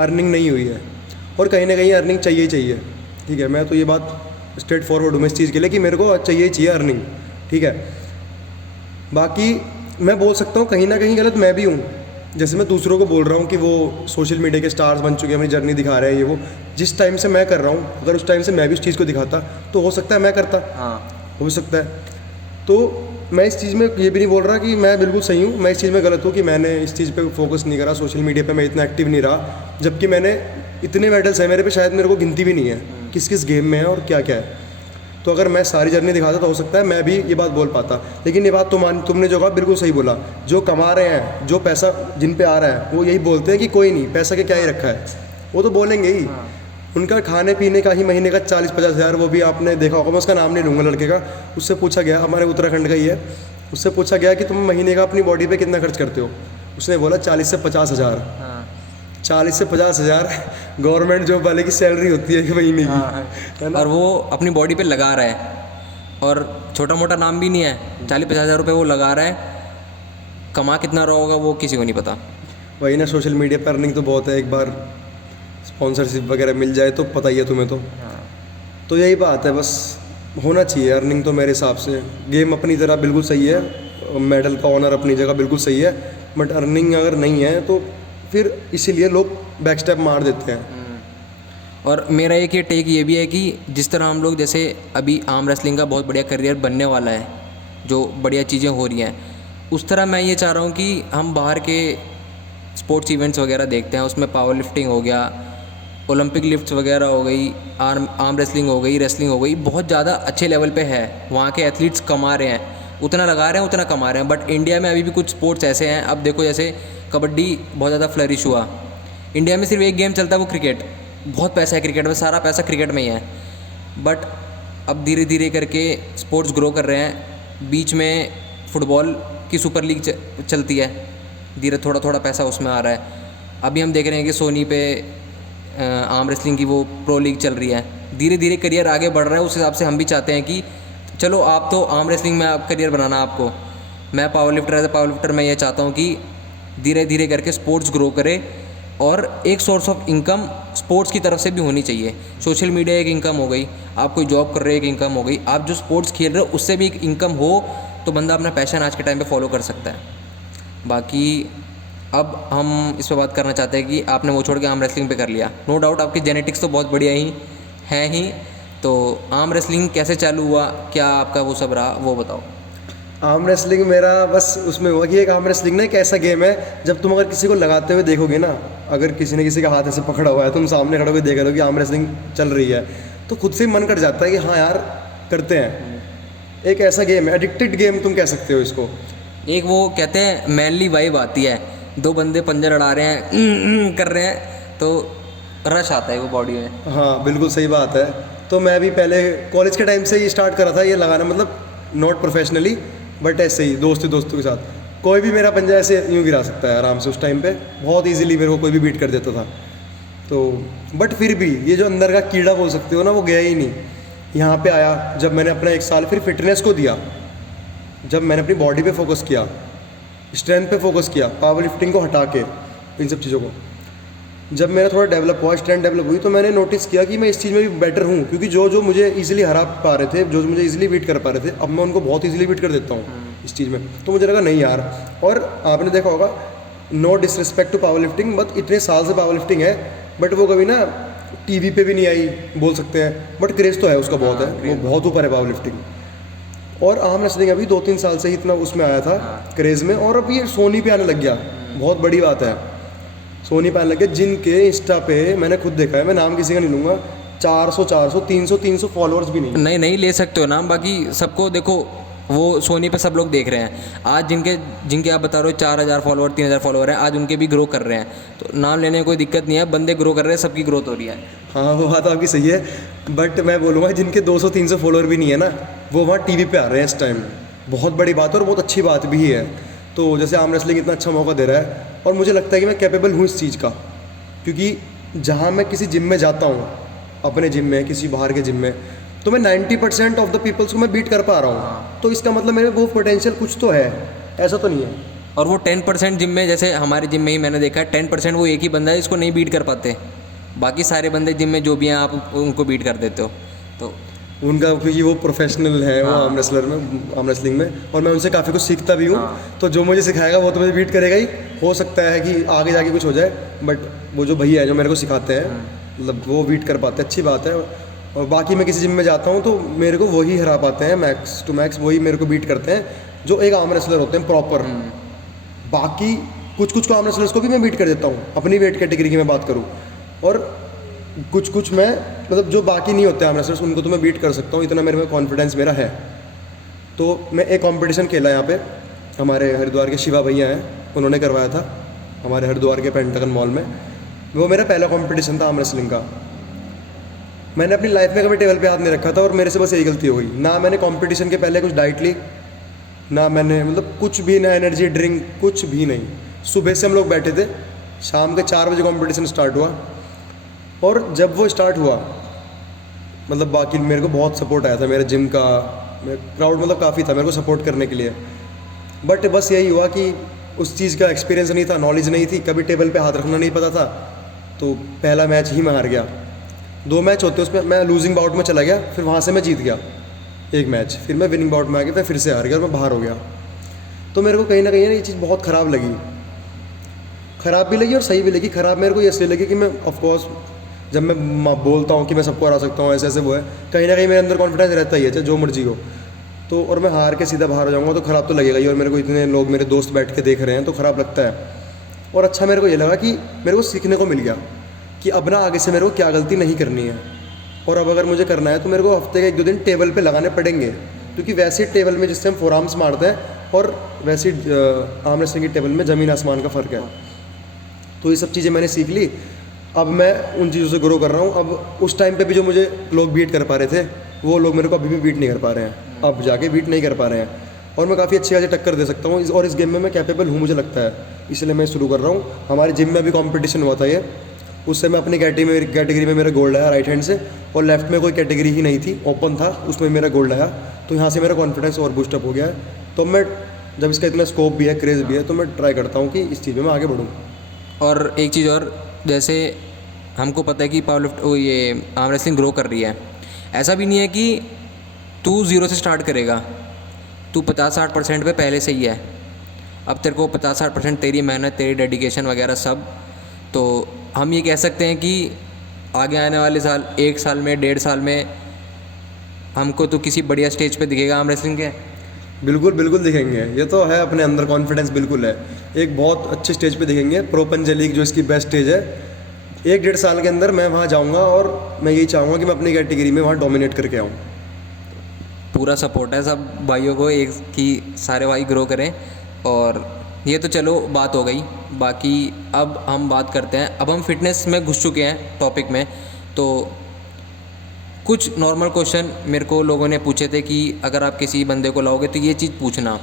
अर्निंग नहीं हुई है। और कहीं ना कहीं अर्निंग चाहिए ही चाहिए। ठीक है, मैं तो ये बात स्ट्रेट फॉरवर्ड हूँ मैं इस चीज़ के लिए कि मेरे को चाहिए ही चाहिए अर्निंग। ठीक है, बाकी मैं बोल सकता हूँ कहीं ना कहीं गलत मैं भी हूँ। जैसे मैं दूसरों को बोल रहा हूँ कि वो सोशल मीडिया के स्टार्स बन चुके हैं, अपनी जर्नी दिखा रहे हैं, ये वो। जिस टाइम से मैं कर रहा हूँ, अगर उस टाइम से मैं भी उस चीज़ को दिखाता तो हो सकता है मैं करता। हाँ, हो सकता है। तो मैं इस चीज़ में ये भी नहीं बोल रहा कि मैं बिल्कुल सही हूँ, मैं इस चीज़ में गलत हूँ कि मैंने इस चीज़ पे फोकस नहीं करा, सोशल मीडिया पे मैं इतना एक्टिव नहीं रहा। जबकि मैंने इतने मेडल्स हैं मेरे पे, शायद मेरे को गिनती भी नहीं है किस किस गेम में है और क्या क्या है। तो अगर मैं सारी जर्नी दिखाता तो हो सकता है मैं भी ये बात बोल पाता। लेकिन ये बात तुमने जो कहा बिल्कुल सही बोला। जो कमा रहे हैं, जो पैसा जिन पे आ रहा है, वो यही बोलते हैं कि कोई नहीं, पैसा के क्या ही रखा है। वो तो बोलेंगे ही। उनका खाने पीने का ही महीने का 40-50 हज़ार, वो भी आपने देखा होगा, मैं उसका नाम नहीं लूँगा लड़के का। उससे पूछा गया, हमारे उत्तराखंड का ही है, उससे पूछा गया कि तुम महीने का अपनी बॉडी पे कितना खर्च करते हो? उसने बोला 40 से 50 हज़ार। 40 से 50 हज़ार गवर्नमेंट जॉब वाले की सैलरी होती है महीने की, है ना? और वो अपनी बॉडी पे लगा रहा है, और छोटा मोटा नाम भी नहीं है। 40-50 हज़ार रुपये वो लगा रहा है, कमा कितना रहा होगा वो किसी को नहीं पता। वही ना, सोशल मीडिया पर अर्निंग तो बहुत है। एक बार स्पॉन्सरशिप वगैरह मिल जाए तो पता ही है तुम्हें। तो यही बात है, बस होना चाहिए अर्निंग तो मेरे हिसाब से। गेम अपनी तरह बिल्कुल सही है, मेडल का ऑनर अपनी जगह बिल्कुल सही है, बट अर्निंग अगर नहीं है तो फिर इसीलिए लोग बैक स्टेप मार देते हैं। और मेरा एक ये टेक ये भी है कि जिस तरह हम लोग, जैसे अभी आर्म रेसलिंग का बहुत बढ़िया करियर बनने वाला है, जो बढ़िया चीज़ें हो रही हैं, उस तरह मैं ये चाह रहा हूँ कि हम बाहर के स्पोर्ट्स इवेंट्स वगैरह देखते हैं, उसमें पावर लिफ्टिंग हो गया, ओलंपिक लिफ्ट्स वगैरह हो गई, आर्म रेसलिंग हो गई, रेसलिंग हो गई, बहुत ज़्यादा अच्छे लेवल पे है, वहाँ के एथलीट्स कमा रहे हैं। उतना लगा रहे हैं उतना कमा रहे हैं। बट इंडिया में अभी भी कुछ स्पोर्ट्स ऐसे हैं, अब देखो जैसे कबड्डी बहुत ज़्यादा फ्लरिश हुआ, इंडिया में सिर्फ एक गेम चलता है वो क्रिकेट, बहुत पैसा है क्रिकेट में, सारा पैसा क्रिकेट में ही है। बट अब धीरे धीरे करके स्पोर्ट्स ग्रो कर रहे हैं। बीच में फुटबॉल की सुपर लीग चलती है, धीरे थोड़ा थोड़ा पैसा उसमें आ रहा है। अभी हम देख रहे हैं कि सोनी पे आर्म रेसलिंग की वो प्रो लीग चल रही है, धीरे धीरे करियर आगे बढ़ रहा है। उस हिसाब से हम भी चाहते हैं कि चलो आप तो आर्म रेसलिंग में आप करियर बनाना आपको, मैं power lifter as a power lifter मैं ये चाहता हूँ कि धीरे धीरे करके स्पोर्ट्स ग्रो करे और एक सोर्स ऑफ इनकम स्पोर्ट्स की तरफ से भी होनी चाहिए। सोशल मीडिया एक इनकम हो गई, आप कोई जॉब कर रहे हो एक इनकम हो गई, आप जो स्पोर्ट्स खेल रहे हो उससे भी एक इनकम हो तो बंदा अपना पैशन आज के टाइम पे फॉलो कर सकता है। बाकी अब हम इस पर बात करना चाहते हैं कि आपने वो छोड़ के आर्म रेसलिंग पे कर लिया, नो डाउट आपकी जेनेटिक्स तो बहुत बढ़िया ही है ही, तो आर्म रेसलिंग कैसे चालू हुआ, क्या आपका वो सब रहा वो बताओ। आर्म रेसलिंग मेरा बस उसमें हुआ कि एक आर्म रेसलिंग ना एक ऐसा गेम है, जब तुम अगर किसी को लगाते हुए देखोगे ना, अगर किसी ने किसी का हाथ ऐसे पकड़ा हुआ है, तुम सामने खड़े होकर देख रहे हो कि आर्म रेसलिंग चल रही है, तो खुद से मन कर जाता है कि हाँ यार करते हैं। एक ऐसा गेम है, एडिक्टेड गेम तुम कह सकते हो इसको। एक वो कहते हैं मैनली वाइब आती है, दो बंदे पंजे लड़ा रहे हैं कर रहे हैं तो रश आता है वो बॉडी में। हाँ बिल्कुल सही बात है। तो मैं भी पहले कॉलेज के टाइम से ही स्टार्ट करा था ये लगाना, मतलब नॉट प्रोफेशनली बट ऐसे ही दोस्तों के साथ। कोई भी मेरा पंजा ऐसे यूँ गिरा सकता है आराम से, उस टाइम पे बहुत इजीली मेरे को कोई भी बीट कर देता था। तो बट फिर भी ये जो अंदर का कीड़ा बोल सकते हो ना, वो गया ही नहीं। यहाँ पे आया जब मैंने अपना 1 साल फिर फिटनेस को दिया, जब मैंने अपनी बॉडी पे फोकस किया, स्ट्रेंथ पे फोकस किया, पावर लिफ्टिंग को हटा के इन सब चीज़ों को, जब मेरा थोड़ा डेवलप हुआ, स्ट्रेंथ डेवलप हुई, तो मैंने नोटिस किया कि मैं इस चीज़ में भी बेटर हूँ। क्योंकि जो मुझे इजीली हरा पा रहे थे, जो मुझे इजीली बीट कर पा रहे थे, अब मैं उनको बहुत इजीली बीट कर देता हूँ इस चीज़ में। तो मुझे लगा नहीं यार। और आपने देखा होगा, no disrespect to power lifting, but इतने साल से पावर लिफ्टिंग है, बट वो कभी ना टीवी पे भी नहीं आई बोल सकते हैं, बट क्रेज़ तो है उसका बहुत है, वो बहुत ऊपर है पावर लिफ्टिंग। और आर्म रेसलिंग अभी 2-3 साल से ही इतना उसमें आया था क्रेज़ में, और अब ये सोनी पे आने लग गया, बहुत बड़ी बात है। सोनी पे आने लग गया, जिनके इंस्टा पे मैंने खुद देखा है, मैं नाम किसी का नहीं लूँगा, 400 300 फॉलोअर्स भी नहीं। नहीं ले सकते हो नाम, बाकी सबको देखो वो सोनी पे सब लोग देख रहे हैं। आज जिनके आप बता रहे हो 4000 फॉलोअर 3000 फॉलोअर हैं, आज उनके भी ग्रो कर रहे हैं, तो नाम लेने में कोई दिक्कत नहीं है, बंदे ग्रो कर रहे हैं, सबकी ग्रोथ हो रही है। हाँ वो बात आपकी सही है, बट मैं बोलूँगा जिनके 200-300 फॉलोअर भी नहीं है ना, वो वहाँ टीवी पे आ रहे हैं इस टाइम, बहुत बड़ी बात है और बहुत अच्छी बात भी है। तो जैसे आर्म रेसलिंग इतना अच्छा मौका दे रहा है, और मुझे लगता है कि मैं कैपेबल हूँ इस चीज़ का, क्योंकि जहाँ मैं किसी जिम में जाता हूँ, अपने जिम में, किसी बाहर के जिम में, तो मैं 90% ऑफ द पीपल्स को मैं बीट कर पा रहा हूँ। तो इसका मतलब मेरे वो पोटेंशियल कुछ तो है, ऐसा तो नहीं है। और वो 10% जिम में, जैसे हमारे जिम में ही मैंने देखा है 10% वो एक ही बंदा है इसको नहीं बीट कर पाते, बाकी सारे बंदे जिम में जो भी हैं आप उनको बीट कर देते हो। तो उनका क्योंकि वो प्रोफेशनल है, वो आर्म रेसलर में, आर्म रेसलिंग में, और मैं उनसे काफ़ी कुछ सीखता भी हूँ। तो जो मुझे सिखाएगा वो तो मुझे बीट करेगा ही। हो सकता है कि आगे जाके कुछ हो जाए, बट वो जो भैया है जो मेरे को सिखाते हैं, मतलब वो बीट कर पाते हैं, अच्छी बात है। और बाकी मैं किसी जिम में जाता हूँ तो मेरे को वही हरा पाते हैं, मैक्स टू मैक्स वही मेरे को बीट करते हैं जो एक आर्म रेसलर होते हैं प्रॉपर। बाकी कुछ को आर्म रेसलर्स को भी मैं बीट कर देता हूँ, अपनी वेट कैटेगरी की मैं बात करूँ, और कुछ मैं मतलब जो बाकी नहीं होते आर्म रेसलर्स उनको तो मैं बीट कर सकता हूँ, इतना मेरे में कॉन्फिडेंस मेरा है। तो मैं एक कंपटीशन खेला यहाँ पे, हमारे हरिद्वार के शिवा भैया हैं, उन्होंने करवाया था हमारे हरिद्वार के पेंटागन मॉल में। वो मेरा पहला कंपटीशन था आर्म रेसलिंग का। मैंने अपनी लाइफ में कभी टेबल पे हाथ नहीं रखा था, और मेरे से बस यही गलती हो गई, ना मैंने कंपटीशन के पहले कुछ डाइट ली, ना मैंने मतलब कुछ भी, ना एनर्जी ड्रिंक, कुछ भी नहीं। सुबह से हम लोग बैठे थे, शाम के 4 बजे कंपटीशन स्टार्ट हुआ, और जब वो स्टार्ट हुआ मतलब बाकी मेरे को बहुत सपोर्ट आया था, मेरे जिम का क्राउड मतलब काफ़ी था मेरे को सपोर्ट करने के लिए। बट बस यही हुआ कि उस चीज़ का एक्सपीरियंस नहीं था, नॉलेज नहीं थी, कभी टेबल पे हाथ रखना नहीं पता था, तो पहला मैच ही मैं हार गया। 2 मैच होते उसमें मैं लूजिंग बाउट में चला गया, फिर वहाँ से मैं जीत गया 1 मैच, फिर मैं विनिंग बाउट में आ गया, फिर से हार गया और मैं बाहर हो गया। तो मेरे को कहीं ना ये चीज़ बहुत ख़राब लगी, ख़राब भी लगी और सही भी लगी। ख़राब मेरे को ये इसलिए लगी कि मैं ऑफकोर्स जब मैं बोलता हूँ कि मैं सबको हरा सकता हूँ, ऐसे वो है, कहीं ना कहीं मेरे अंदर कॉन्फिडेंस रहता ही है, चाहे जो मर्जी हो। तो और मैं हार के सीधा बाहर हो जाऊँगा तो ख़राब तो लगेगा ही, और मेरे को इतने लोग मेरे दोस्त बैठ के देख रहे हैं तो ख़राब लगता है। और अच्छा मेरे को ये लगा कि मेरे को सीखने को मिल गया कि अब ना आगे से मेरे को क्या गलती नहीं करनी है, और अब अगर मुझे करना है तो मेरे को हफ्ते के 1-2 दिन टेबल पे लगाने पड़ेंगे। क्योंकि वैसे टेबल में जिससे हम फोरआर्म्स मारते हैं और वैसे आर्म रेसलिंग की टेबल में ज़मीन आसमान का फ़र्क है। तो ये सब चीज़ें मैंने सीख ली। अब मैं उन चीज़ों से ग्रो कर रहा हूँ। अब उस टाइम पे भी जो मुझे लोग बीट कर पा रहे थे, वो लोग मेरे को अभी भी बीट नहीं कर पा रहे हैं, अब जाके बीट नहीं कर पा रहे हैं। और मैं काफ़ी अच्छी खासी टक्कर दे सकता हूँ और इस गेम में मैं कैपेबल हूँ, मुझे लगता है, इसलिए मैं शुरू कर रहा हूँ। हमारे जिम में अभी कंपटीशन हुआ था ये, उससे मैं अपनी कैटेगरी में मेरा गोल्ड आया राइट हैंड से, और लेफ्ट में कोई कैटेगरी ही नहीं थी, ओपन था, उसमें मेरा गोल्ड आया। तो यहाँ से मेरा कॉन्फिडेंस और बूस्टअप हो गया है। तो मैं जब इसका इतना स्कोप भी है, क्रेज़ भी है, तो मैं ट्राई करता हूँ कि इस चीज़ में मैं आगे बढ़ूँ। और एक चीज़ और, जैसे हमको पता है कि पावरलिफ्ट ये आर्म रेसलिंग ग्रो कर रही है, ऐसा भी नहीं है कि तू ज़ीरो से स्टार्ट करेगा, तू 50-60% पे पहले से ही है। अब तेरे को 50-60% तेरी मेहनत, तेरी डेडिकेशन वगैरह सब, तो हम ये कह सकते हैं कि आगे आने वाले साल, 1 साल में, 1.5 साल में हमको तो किसी बढ़िया स्टेज पे दिखेगा आर्म रेसलिंग के। बिल्कुल बिल्कुल दिखेंगे, ये तो है, अपने अंदर कॉन्फिडेंस बिल्कुल है। एक बहुत अच्छे स्टेज पे दिखेंगे, प्रो पंजा लीग जो इसकी बेस्ट स्टेज है। 1-1.5 साल के अंदर मैं वहाँ जाऊँगा और मैं यही चाहूँगा कि मैं अपनी कैटेगरी में वहाँ डोमिनेट करके आऊँ। पूरा सपोर्ट है सब भाइयों को, एक कि सारे भाई ग्रो करें। और ये तो चलो बात हो गई, बाकी अब हम बात करते हैं, अब हम फिटनेस में घुस चुके हैं टॉपिक में। तो कुछ नॉर्मल क्वेश्चन मेरे को लोगों ने पूछे थे कि अगर आप किसी बंदे को लाओगे तो ये चीज़ पूछना।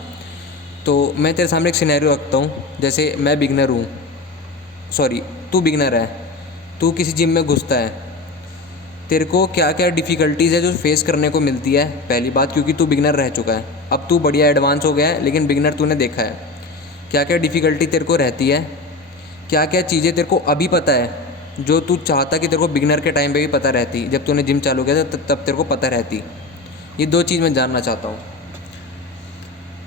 तो मैं तेरे सामने एक सिनेरियो रखता हूँ, जैसे मैं बिगनर हूँ, सॉरी तू बिगनर है, तू किसी जिम में घुसता है, तेरे को क्या क्या डिफ़िकल्टीज़ है जो फेस करने को मिलती है। पहली बात, क्योंकि तू बिगनर रह चुका है, अब तू बढ़िया एडवांस हो गया है, लेकिन बिगनर तूने देखा है, क्या क्या डिफ़िकल्टी तेरे को रहती है, क्या क्या चीज़ें तेरे को अभी पता है जो तू चाहता कि तेरे को बिगनर के टाइम पे भी पता रहती, जब तूने जिम चालू किया था तब तेरे को पता रहती। ये 2 चीज़ मैं जानना चाहता हूँ।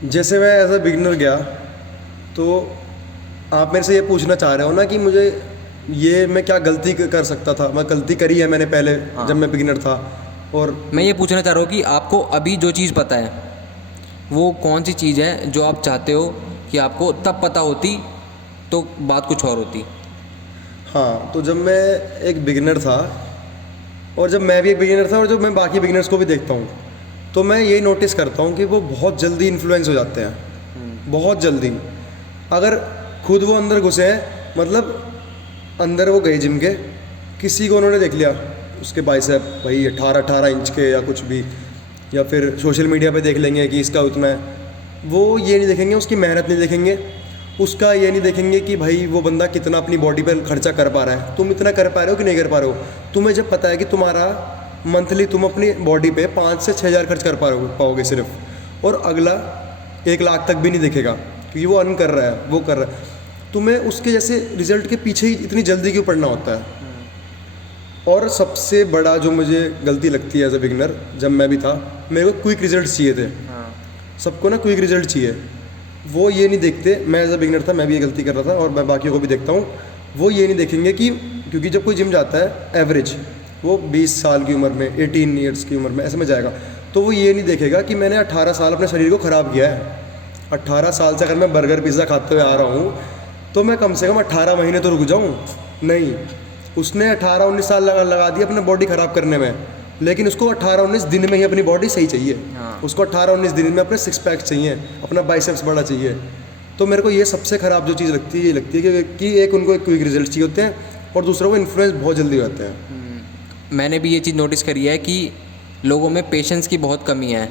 जैसे मैं एज अ बिगनर गया, तो आप मेरे से ये पूछना चाह रहे हो ना कि मुझे ये मैं क्या गलती कर सकता था। मैं गलती करी है मैंने पहले, जब मैं बिगिनर था। और मैं ये पूछना चाह रहा हूँ कि आपको अभी जो चीज़ पता है वो कौन सी चीज़ है जो आप चाहते हो कि आपको तब पता होती तो बात कुछ और होती। हाँ, तो जब मैं एक बिगिनर था, और जब मैं भी एक बिगिनर था, और जब मैं बाकी बिगिनर्स को भी देखता हूँ, तो मैं ये नोटिस करता हूँ कि वो बहुत जल्दी इन्फ्लुएंस हो जाते हैं, बहुत जल्दी। अगर खुद वो अंदर घुसे हैं, मतलब अंदर वो गए जिम के, किसी को उन्होंने देख लिया, उसके बाइसेप भाई 18 इंच के या कुछ भी, या फिर सोशल मीडिया पे देख लेंगे कि इसका उतना है, वो ये नहीं देखेंगे, उसकी मेहनत नहीं देखेंगे, उसका ये नहीं देखेंगे कि भाई वो बंदा कितना अपनी बॉडी पर खर्चा कर पा रहा है, तुम इतना कर पा रहे हो कि नहीं कर पा रहे हो। तुम्हें जब पता है कि तुम्हारा मंथली तुम अपनी बॉडी पे 5 से 6 हज़ार खर्च कर पाओगे सिर्फ, और अगला 1 लाख तक भी नहीं देखेगा क्योंकि वो अर्न कर रहा है, वो कर रहा है, तुम्हें उसके जैसे रिजल्ट के पीछे ही इतनी जल्दी क्यों पड़ना होता है। और सबसे बड़ा जो मुझे गलती लगती है एज ए बिगिनर, जब मैं भी था, मेरे को क्विक रिजल्ट चाहिए थे। सबको ना क्विक रिजल्ट चाहिए, वो ये नहीं देखते। मैं एज ए बिगिनर था, मैं भी ये गलती कर रहा था, और मैं बाकियों को भी देखता हूँ, वो ये नहीं देखेंगे कि, क्योंकि जब कोई जिम जाता है एवरेज, वो 20 साल की उम्र में, 18 ईयर्स की उम्र में ऐसे में जाएगा, तो वो ये नहीं देखेगा कि मैंने 18 साल अपने शरीर को ख़राब किया है। 18 साल से अगर मैं बर्गर पिज़्ज़ा खाते हुए आ रहा हूँ, तो मैं कम से कम 18 महीने तो रुक जाऊँ। नहीं, उसने 18-19 साल लगा दिया अपने बॉडी ख़राब करने में, लेकिन उसको 18-19 दिन में ही अपनी बॉडी सही चाहिए। उसको 18-19 दिन में अपने 6 पैक चाहिए, अपना बाइसेप्स बड़ा चाहिए। तो मेरे को ये सबसे ख़राब जो चीज़ लगती है, ये लगती है कि एक उनको एक क्विक रिजल्ट चाहिए होते हैं, और दूसरा वो इन्फ्लुएंस बहुत जल्दी होते हैं। मैंने भी ये चीज़ नोटिस करी है कि लोगों में पेशेंस की बहुत कमी है।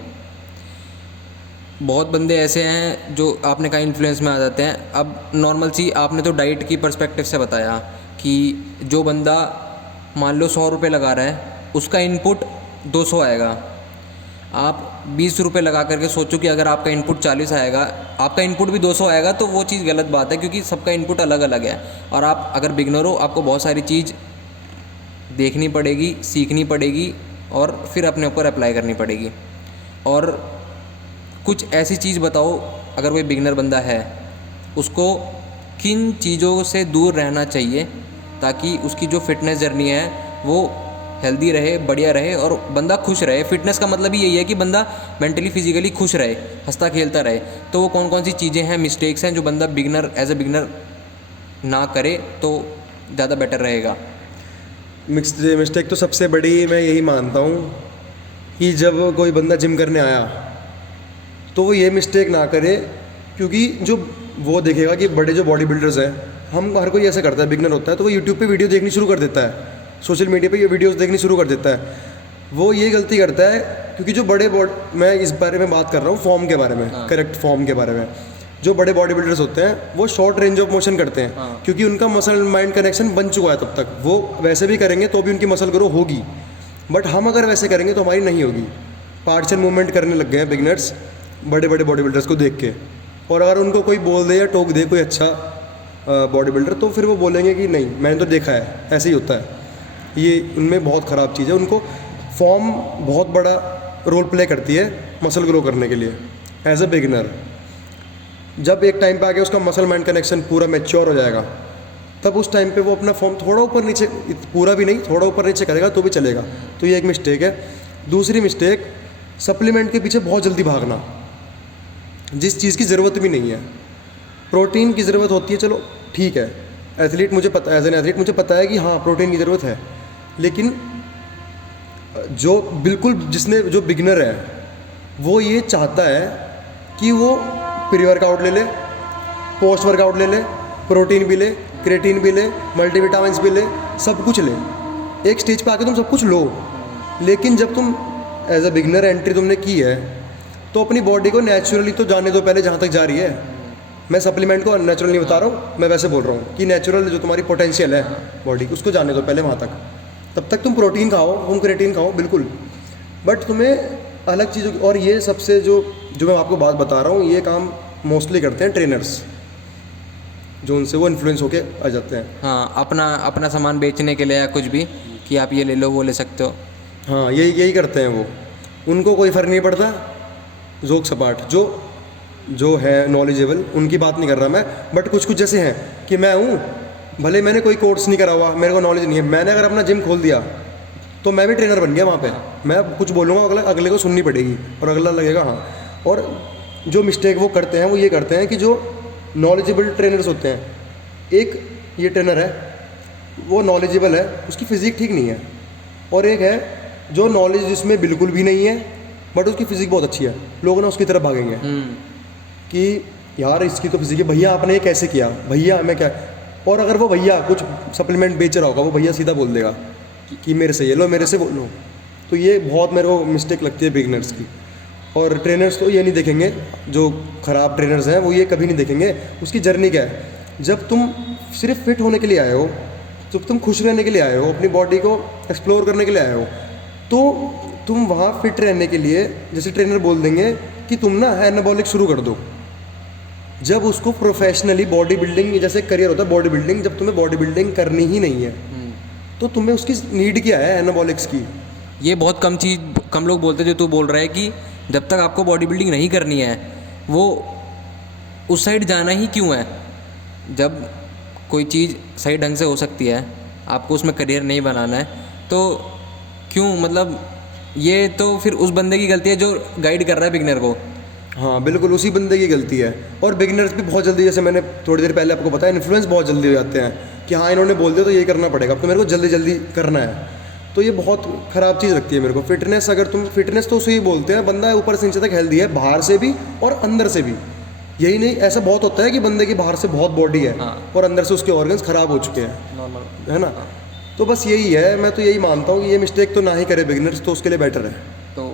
बहुत बंदे ऐसे हैं जो आपने कहा इन्फ्लुएंस में आ जाते हैं। अब नॉर्मल सी आपने तो डाइट की पर्सपेक्टिव से बताया कि जो बंदा मान लो 100 रुपये लगा रहा है, उसका इनपुट 200 आएगा। आप 20 रुपये लगा करके सोचो कि अगर आपका इनपुट 40 आएगा, आपका इनपुट भी 200 आएगा, तो वो चीज़ गलत बात है, क्योंकि सबका इनपुट अलग अलग है। और आप अगर बिगनर हो, आपको बहुत सारी चीज़ देखनी पड़ेगी, सीखनी पड़ेगी, और फिर अपने ऊपर अप्लाई करनी पड़ेगी। और कुछ ऐसी चीज़ बताओ, अगर कोई बिगनर बंदा है, उसको किन चीज़ों से दूर रहना चाहिए ताकि उसकी जो फिटनेस जर्नी है वो हेल्दी रहे, बढ़िया रहे, और बंदा खुश रहे। फिटनेस का मतलब ही यही है कि बंदा मेंटली फिजिकली खुश रहे, हंसता खेलता रहे। तो वो कौन कौन सी चीज़ें हैं, मिस्टेक्स हैं, जो बंदा बिगनर एज ए बिगनर ना करे तो ज़्यादा बेटर रहेगा। मिस्टेक तो सबसे बड़ी मैं यही मानता हूँ कि जब कोई बंदा जिम करने आया, तो वो ये मिस्टेक ना करे, क्योंकि जो वो देखेगा कि बड़े जो बॉडी बिल्डर्स हैं, हम हर कोई ऐसा करता है, बिगनर होता है तो वो यूट्यूब पे वीडियो देखनी शुरू कर देता है, सोशल मीडिया पे ये वीडियोस देखनी शुरू कर देता है। वो ये गलती करता है, क्योंकि जो बड़े मैं इस बारे में बात कर रहा हूँ फॉर्म के बारे में, करेक्ट फॉर्म के बारे में। जो बड़े बॉडी बिल्डर्स होते हैं वो शॉर्ट रेंज ऑफ मोशन करते हैं, क्योंकि उनका मसल माइंड कनेक्शन बन चुका है। तब तक वो वैसे भी करेंगे तो भी उनकी मसल ग्रो होगी, बट हम अगर वैसे करेंगे तो हमारी नहीं होगी। पार्शियल मूवमेंट करने लग गए हैं बिगनर्स बड़े बड़े बॉडी बिल्डर्स को देख के, और अगर उनको कोई बोल दे या टोक दे कोई अच्छा बॉडी बिल्डर, तो फिर वो बोलेंगे कि नहीं मैंने तो देखा है, ऐसे ही होता है। ये उनमें बहुत ख़राब चीज़ है। उनको फॉर्म बहुत बड़ा रोल प्ले करती है मसल ग्रो करने के लिए एज अ बिगिनर। जब एक टाइम पे आके उसका मसल माइंड कनेक्शन पूरा मैच्योर हो जाएगा, तब उस टाइम पे वो अपना फॉर्म थोड़ा ऊपर नीचे, पूरा भी नहीं थोड़ा ऊपर नीचे करेगा तो भी चलेगा। तो ये एक मिस्टेक है। दूसरी मिस्टेक, सप्लीमेंट के पीछे बहुत जल्दी भागना, जिस चीज़ की ज़रूरत भी नहीं है। प्रोटीन की ज़रूरत होती है, चलो ठीक है, एथलीट मुझे पता है, एज एन एथलीट मुझे पता है कि हाँ प्रोटीन की ज़रूरत है, लेकिन जो बिल्कुल जिसने जो बिगिनर है वो ये चाहता है कि वो प्री वर्कआउट ले ले, पोस्ट वर्कआउट ले ले, प्रोटीन भी ले, क्रेटीन भी ले, मल्टीविटामिन्स भी ले, सब कुछ ले। एक स्टेज पे आके तुम सब कुछ लो, लेकिन जब तुम एज अ बिगिनर एंट्री तुमने की है तो अपनी बॉडी को नेचुरली तो जाने दो पहले जहाँ तक जा रही है। मैं सप्लीमेंट को नेचुरल नहीं बता रहा हूँ, मैं वैसे बोल रहा हूँ कि नेचुरल जो तुम्हारी पोटेंशियल है बॉडी की, उसको जाने दो पहले वहाँ तक। तब तक तुम प्रोटीन खाओ, तुम क्रेटीन खाओ बिल्कुल, बट तुम्हें अलग चीज़ों की। और ये सबसे जो मैं आपको बात बता रहा हूँ, ये काम मोस्टली करते हैं ट्रेनर्स, जो उनसे वो इन्फ्लुएंस होके आ जाते हैं। हाँ, अपना सामान बेचने के लिए या कुछ भी, कि आप ये ले लो वो ले सकते हो। हाँ, यही करते हैं वो। उनको कोई फ़र्क नहीं पड़ता। जोक सपाट जो है नॉलेजेबल, उनकी बात नहीं कर रहा मैं, बट कुछ जैसे हैं कि मैं हूँ, भले मैंने कोई कोर्स नहीं करा हुआ, मेरे को नॉलेज नहीं है, मैंने अगर अपना जिम खोल दिया तो मैं भी ट्रेनर बन गया वहाँ पे। मैं कुछ बोलूँगा अगले को सुननी पड़ेगी और अगला लगेगा हाँ। और जो मिस्टेक वो करते हैं वो ये करते हैं कि जो नॉलेजेबल ट्रेनर्स होते हैं, एक ये ट्रेनर है वो नॉलेजेबल है, उसकी फ़िज़िक ठीक नहीं है, और एक है जो नॉलेज जिसमें बिल्कुल भी नहीं है बट उसकी फ़िज़िक बहुत अच्छी है, लोग ना उसकी तरफ भागेंगे कि यार इसकी तो फिजिक है, भैया आपने ये कैसे किया, भैया मैं क्या। और अगर वो भैया कुछ सप्लीमेंट बेच रहा होगा, वो भैया सीधा बोल देगा कि मेरे से ये लो, मेरे से बोलो। तो ये बहुत मेरे को मिस्टेक लगती है बिगिनर्स की। और ट्रेनर्स तो ये नहीं देखेंगे, जो ख़राब ट्रेनर्स हैं वो ये कभी नहीं देखेंगे उसकी जर्नी क्या है। जब तुम सिर्फ फिट होने के लिए आए हो, जब तुम खुश रहने के लिए आए हो, अपनी बॉडी को एक्सप्लोर करने के लिए आए हो, तो तुम वहाँ फिट रहने के लिए जैसे ट्रेनर बोल देंगे कि तुम ना एनाबॉलिक शुरू कर दो। जब उसको प्रोफेशनली बॉडी बिल्डिंग जैसे करियर होता है बॉडी बिल्डिंग, जब तुम्हें बॉडी बिल्डिंग करनी ही नहीं है तो तुम्हें उसकी नीड क्या है एनाबॉलिक्स की। ये बहुत कम लोग बोलते हैं, जो तू बोल रहा है कि जब तक आपको बॉडी बिल्डिंग नहीं करनी है वो उस साइड जाना ही क्यों है। जब कोई चीज़ सही ढंग से हो सकती है, आपको उसमें करियर नहीं बनाना है, तो क्यों, मतलब ये तो फिर उस बंदे की गलती है जो गाइड कर रहा है बिगिनर को। हाँ बिल्कुल, उसी बंदे की गलती है। और बिगिनर्स भी बहुत जल्दी, जैसे मैंने थोड़ी देर पहले आपको बताया, इन्फ्लुएंस बहुत जल्दी हो जाते हैं कि हाँ इन्होंने बोल दिया तो ये करना पड़ेगा, अब तो मेरे को जल्दी जल्दी करना है। तो ये बहुत ख़राब चीज़ लगती है मेरे को। फिटनेस, अगर तुम फिटनेस तो उसे ही बोलते हैं, बंदा ऊपर से नीचे तक हेल्दी है, बाहर से भी और अंदर से भी। यही नहीं, ऐसा बहुत होता है कि बंदे की बाहर से बहुत बॉडी है और अंदर से उसके ऑर्गन्स ख़राब हो चुके हैं, है ना। तो बस यही है, मैं तो यही मानता हूँ कि ये मिस्टेक तो ना ही करे बिगिनर्स, तो उसके लिए बेटर है। तो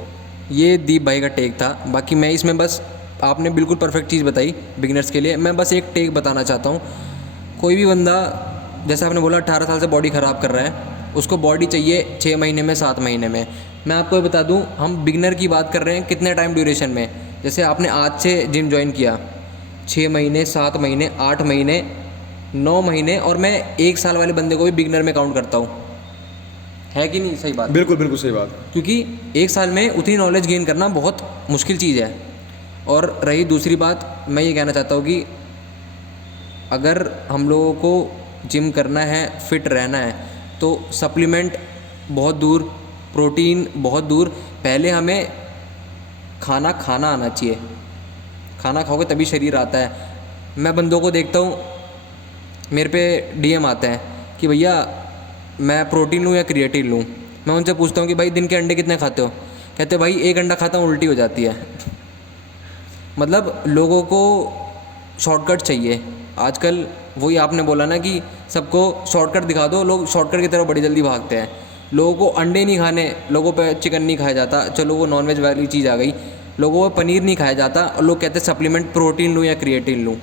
ये दीप भाई का टेक था। बाकी मैं इसमें बस, आपने बिल्कुल परफेक्ट चीज़ बताई बिगिनर्स के लिए। मैं बस एक टेक बताना चाहता हूँ। कोई भी बंदा, जैसे आपने बोला 18 साल से बॉडी ख़राब कर रहा है, उसको बॉडी चाहिए 6 महीने में, 7 महीने में। मैं आपको ये बता दूँ, हम बिगिनर की बात कर रहे हैं कितने टाइम ड्यूरेशन में। जैसे आपने आज से जिम ज्वाइन किया, 6 महीने, 7 महीने, 8 महीने, 9 महीने, और मैं 1 साल वाले बंदे को भी बिगिनर में काउंट करता हूँ, है कि नहीं सही बात। बिल्कुल बिल्कुल सही बात। क्योंकि 1 साल में उतनी नॉलेज गेन करना बहुत मुश्किल चीज़ है। और रही दूसरी बात, मैं ये कहना चाहता हूँ कि अगर हम लोगों को जिम करना है, फिट रहना है, तो सप्लीमेंट बहुत दूर, प्रोटीन बहुत दूर। पहले हमें खाना आना चाहिए। खाना खाओगे तभी शरीर आता है। मैं बंदों को देखता हूँ, मेरे पे DM आते हैं कि भैया मैं प्रोटीन लूँ या क्रिएटिन लूँ। मैं उनसे पूछता हूँ कि भाई दिन के अंडे कितने खाते हो? कहते भाई 1 अंडा खाता हूँ उल्टी हो जाती है। मतलब लोगों को शॉर्टकट चाहिए आजकल। वही आपने बोला ना कि सबको शॉर्टकट दिखा दो, लोग शॉर्टकट की तरफ बड़ी जल्दी भागते हैं। लोगों को अंडे नहीं खाने, लोगों पे चिकन नहीं खाया जाता, चलो वो नॉनवेज वाली चीज़ आ गई। लोगों को पनीर नहीं खाया जाता और लोग कहते हैं सप्लीमेंट प्रोटीन लूँ या क्रिएटिन लूँ।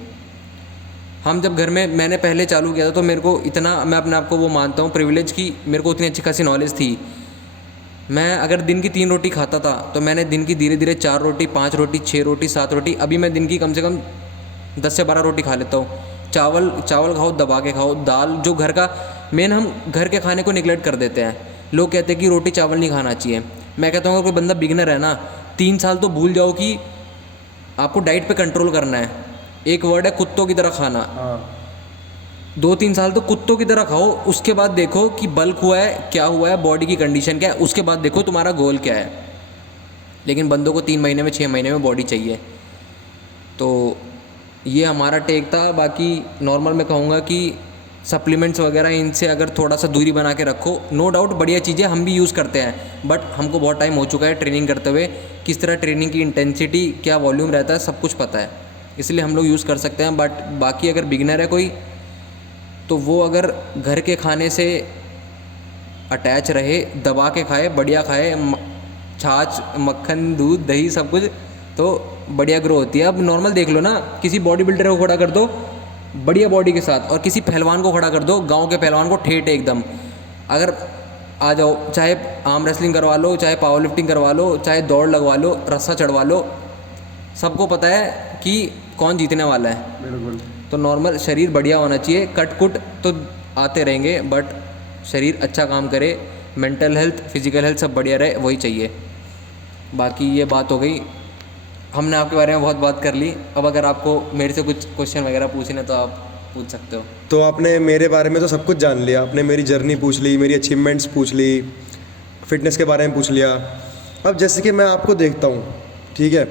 हम जब घर में मैंने पहले चालू किया था तो मेरे को इतना, मैं अपने आप को वो मानता हूँ प्रिविलेज की, मेरे को उतनी अच्छी खासी नॉलेज थी। मैं अगर दिन की 3 रोटी खाता था तो मैंने दिन की धीरे धीरे 4 रोटी, 5 रोटी, 6 रोटी, 7 रोटी, अभी मैं दिन की कम से कम 10 से 12 रोटी खा लेता हूँ। चावल खाओ, दबा के खाओ। दाल जो घर का मेन, हम घर के खाने को निगलेक्ट कर देते हैं। लोग कहते हैं कि रोटी चावल नहीं खाना चाहिए। मैं कहता हूँ अगर कोई बंदा बिगिनर है ना, 3 साल तो भूल जाओ कि आपको डाइट पे कंट्रोल करना है। एक वर्ड है कुत्तों की तरह खाना। 2-3 साल तो कुत्तों की तरह खाओ, उसके बाद देखो कि बल्क हुआ है, क्या हुआ है, बॉडी की कंडीशन क्या है, उसके बाद देखो तुम्हारा गोल क्या है। लेकिन बंदों को 3 महीने में 6 महीने में बॉडी चाहिए। तो ये हमारा टेक था। बाकी नॉर्मल मैं कहूँगा कि सप्लीमेंट्स वगैरह इनसे अगर थोड़ा सा दूरी बना के रखो। नो डाउट बढ़िया चीज़ें हम भी यूज़ करते हैं, बट हमको बहुत टाइम हो चुका है ट्रेनिंग करते हुए, किस तरह ट्रेनिंग की इंटेंसिटी, क्या वॉल्यूम रहता है, सब कुछ पता है, इसलिए हम लोग यूज़ कर सकते हैं। बट बाकी अगर बिगिनर है कोई, तो वो अगर घर के खाने से अटैच रहे, दबा के खाए, बढ़िया खाए, छाछ, मक्खन, दूध, दही सब कुछ, तो बढ़िया ग्रो होती है। अब नॉर्मल देख लो ना, किसी बॉडी बिल्डर को खड़ा कर दो बढ़िया बॉडी के साथ, और किसी पहलवान को खड़ा कर दो, गांव के पहलवान को ठेठ एकदम, अगर आ जाओ, चाहे आर्म रेसलिंग करवा लो, चाहे पावर लिफ्टिंग करवा लो, चाहे दौड़ लगवा लो, रस्सा चढ़वा लो, सबको पता है कि कौन जीतने वाला है। बिल्कुल। तो नॉर्मल शरीर बढ़िया होना चाहिए। कट कुट तो आते रहेंगे, बट शरीर अच्छा काम करे, मेंटल हेल्थ, फिजिकल हेल्थ सब बढ़िया रहे, वही चाहिए। बाकी ये बात हो गई, हमने आपके बारे में बहुत बात कर ली। अब अगर आपको मेरे से कुछ क्वेश्चन वगैरह पूछने तो आप पूछ सकते हो। तो आपने मेरे बारे में तो सब कुछ जान लिया, आपने मेरी जर्नी पूछ ली, मेरी अचीवमेंट्स पूछ ली, फिटनेस के बारे में पूछ लिया। अब जैसे कि मैं आपको देखता हूँ, ठीक है,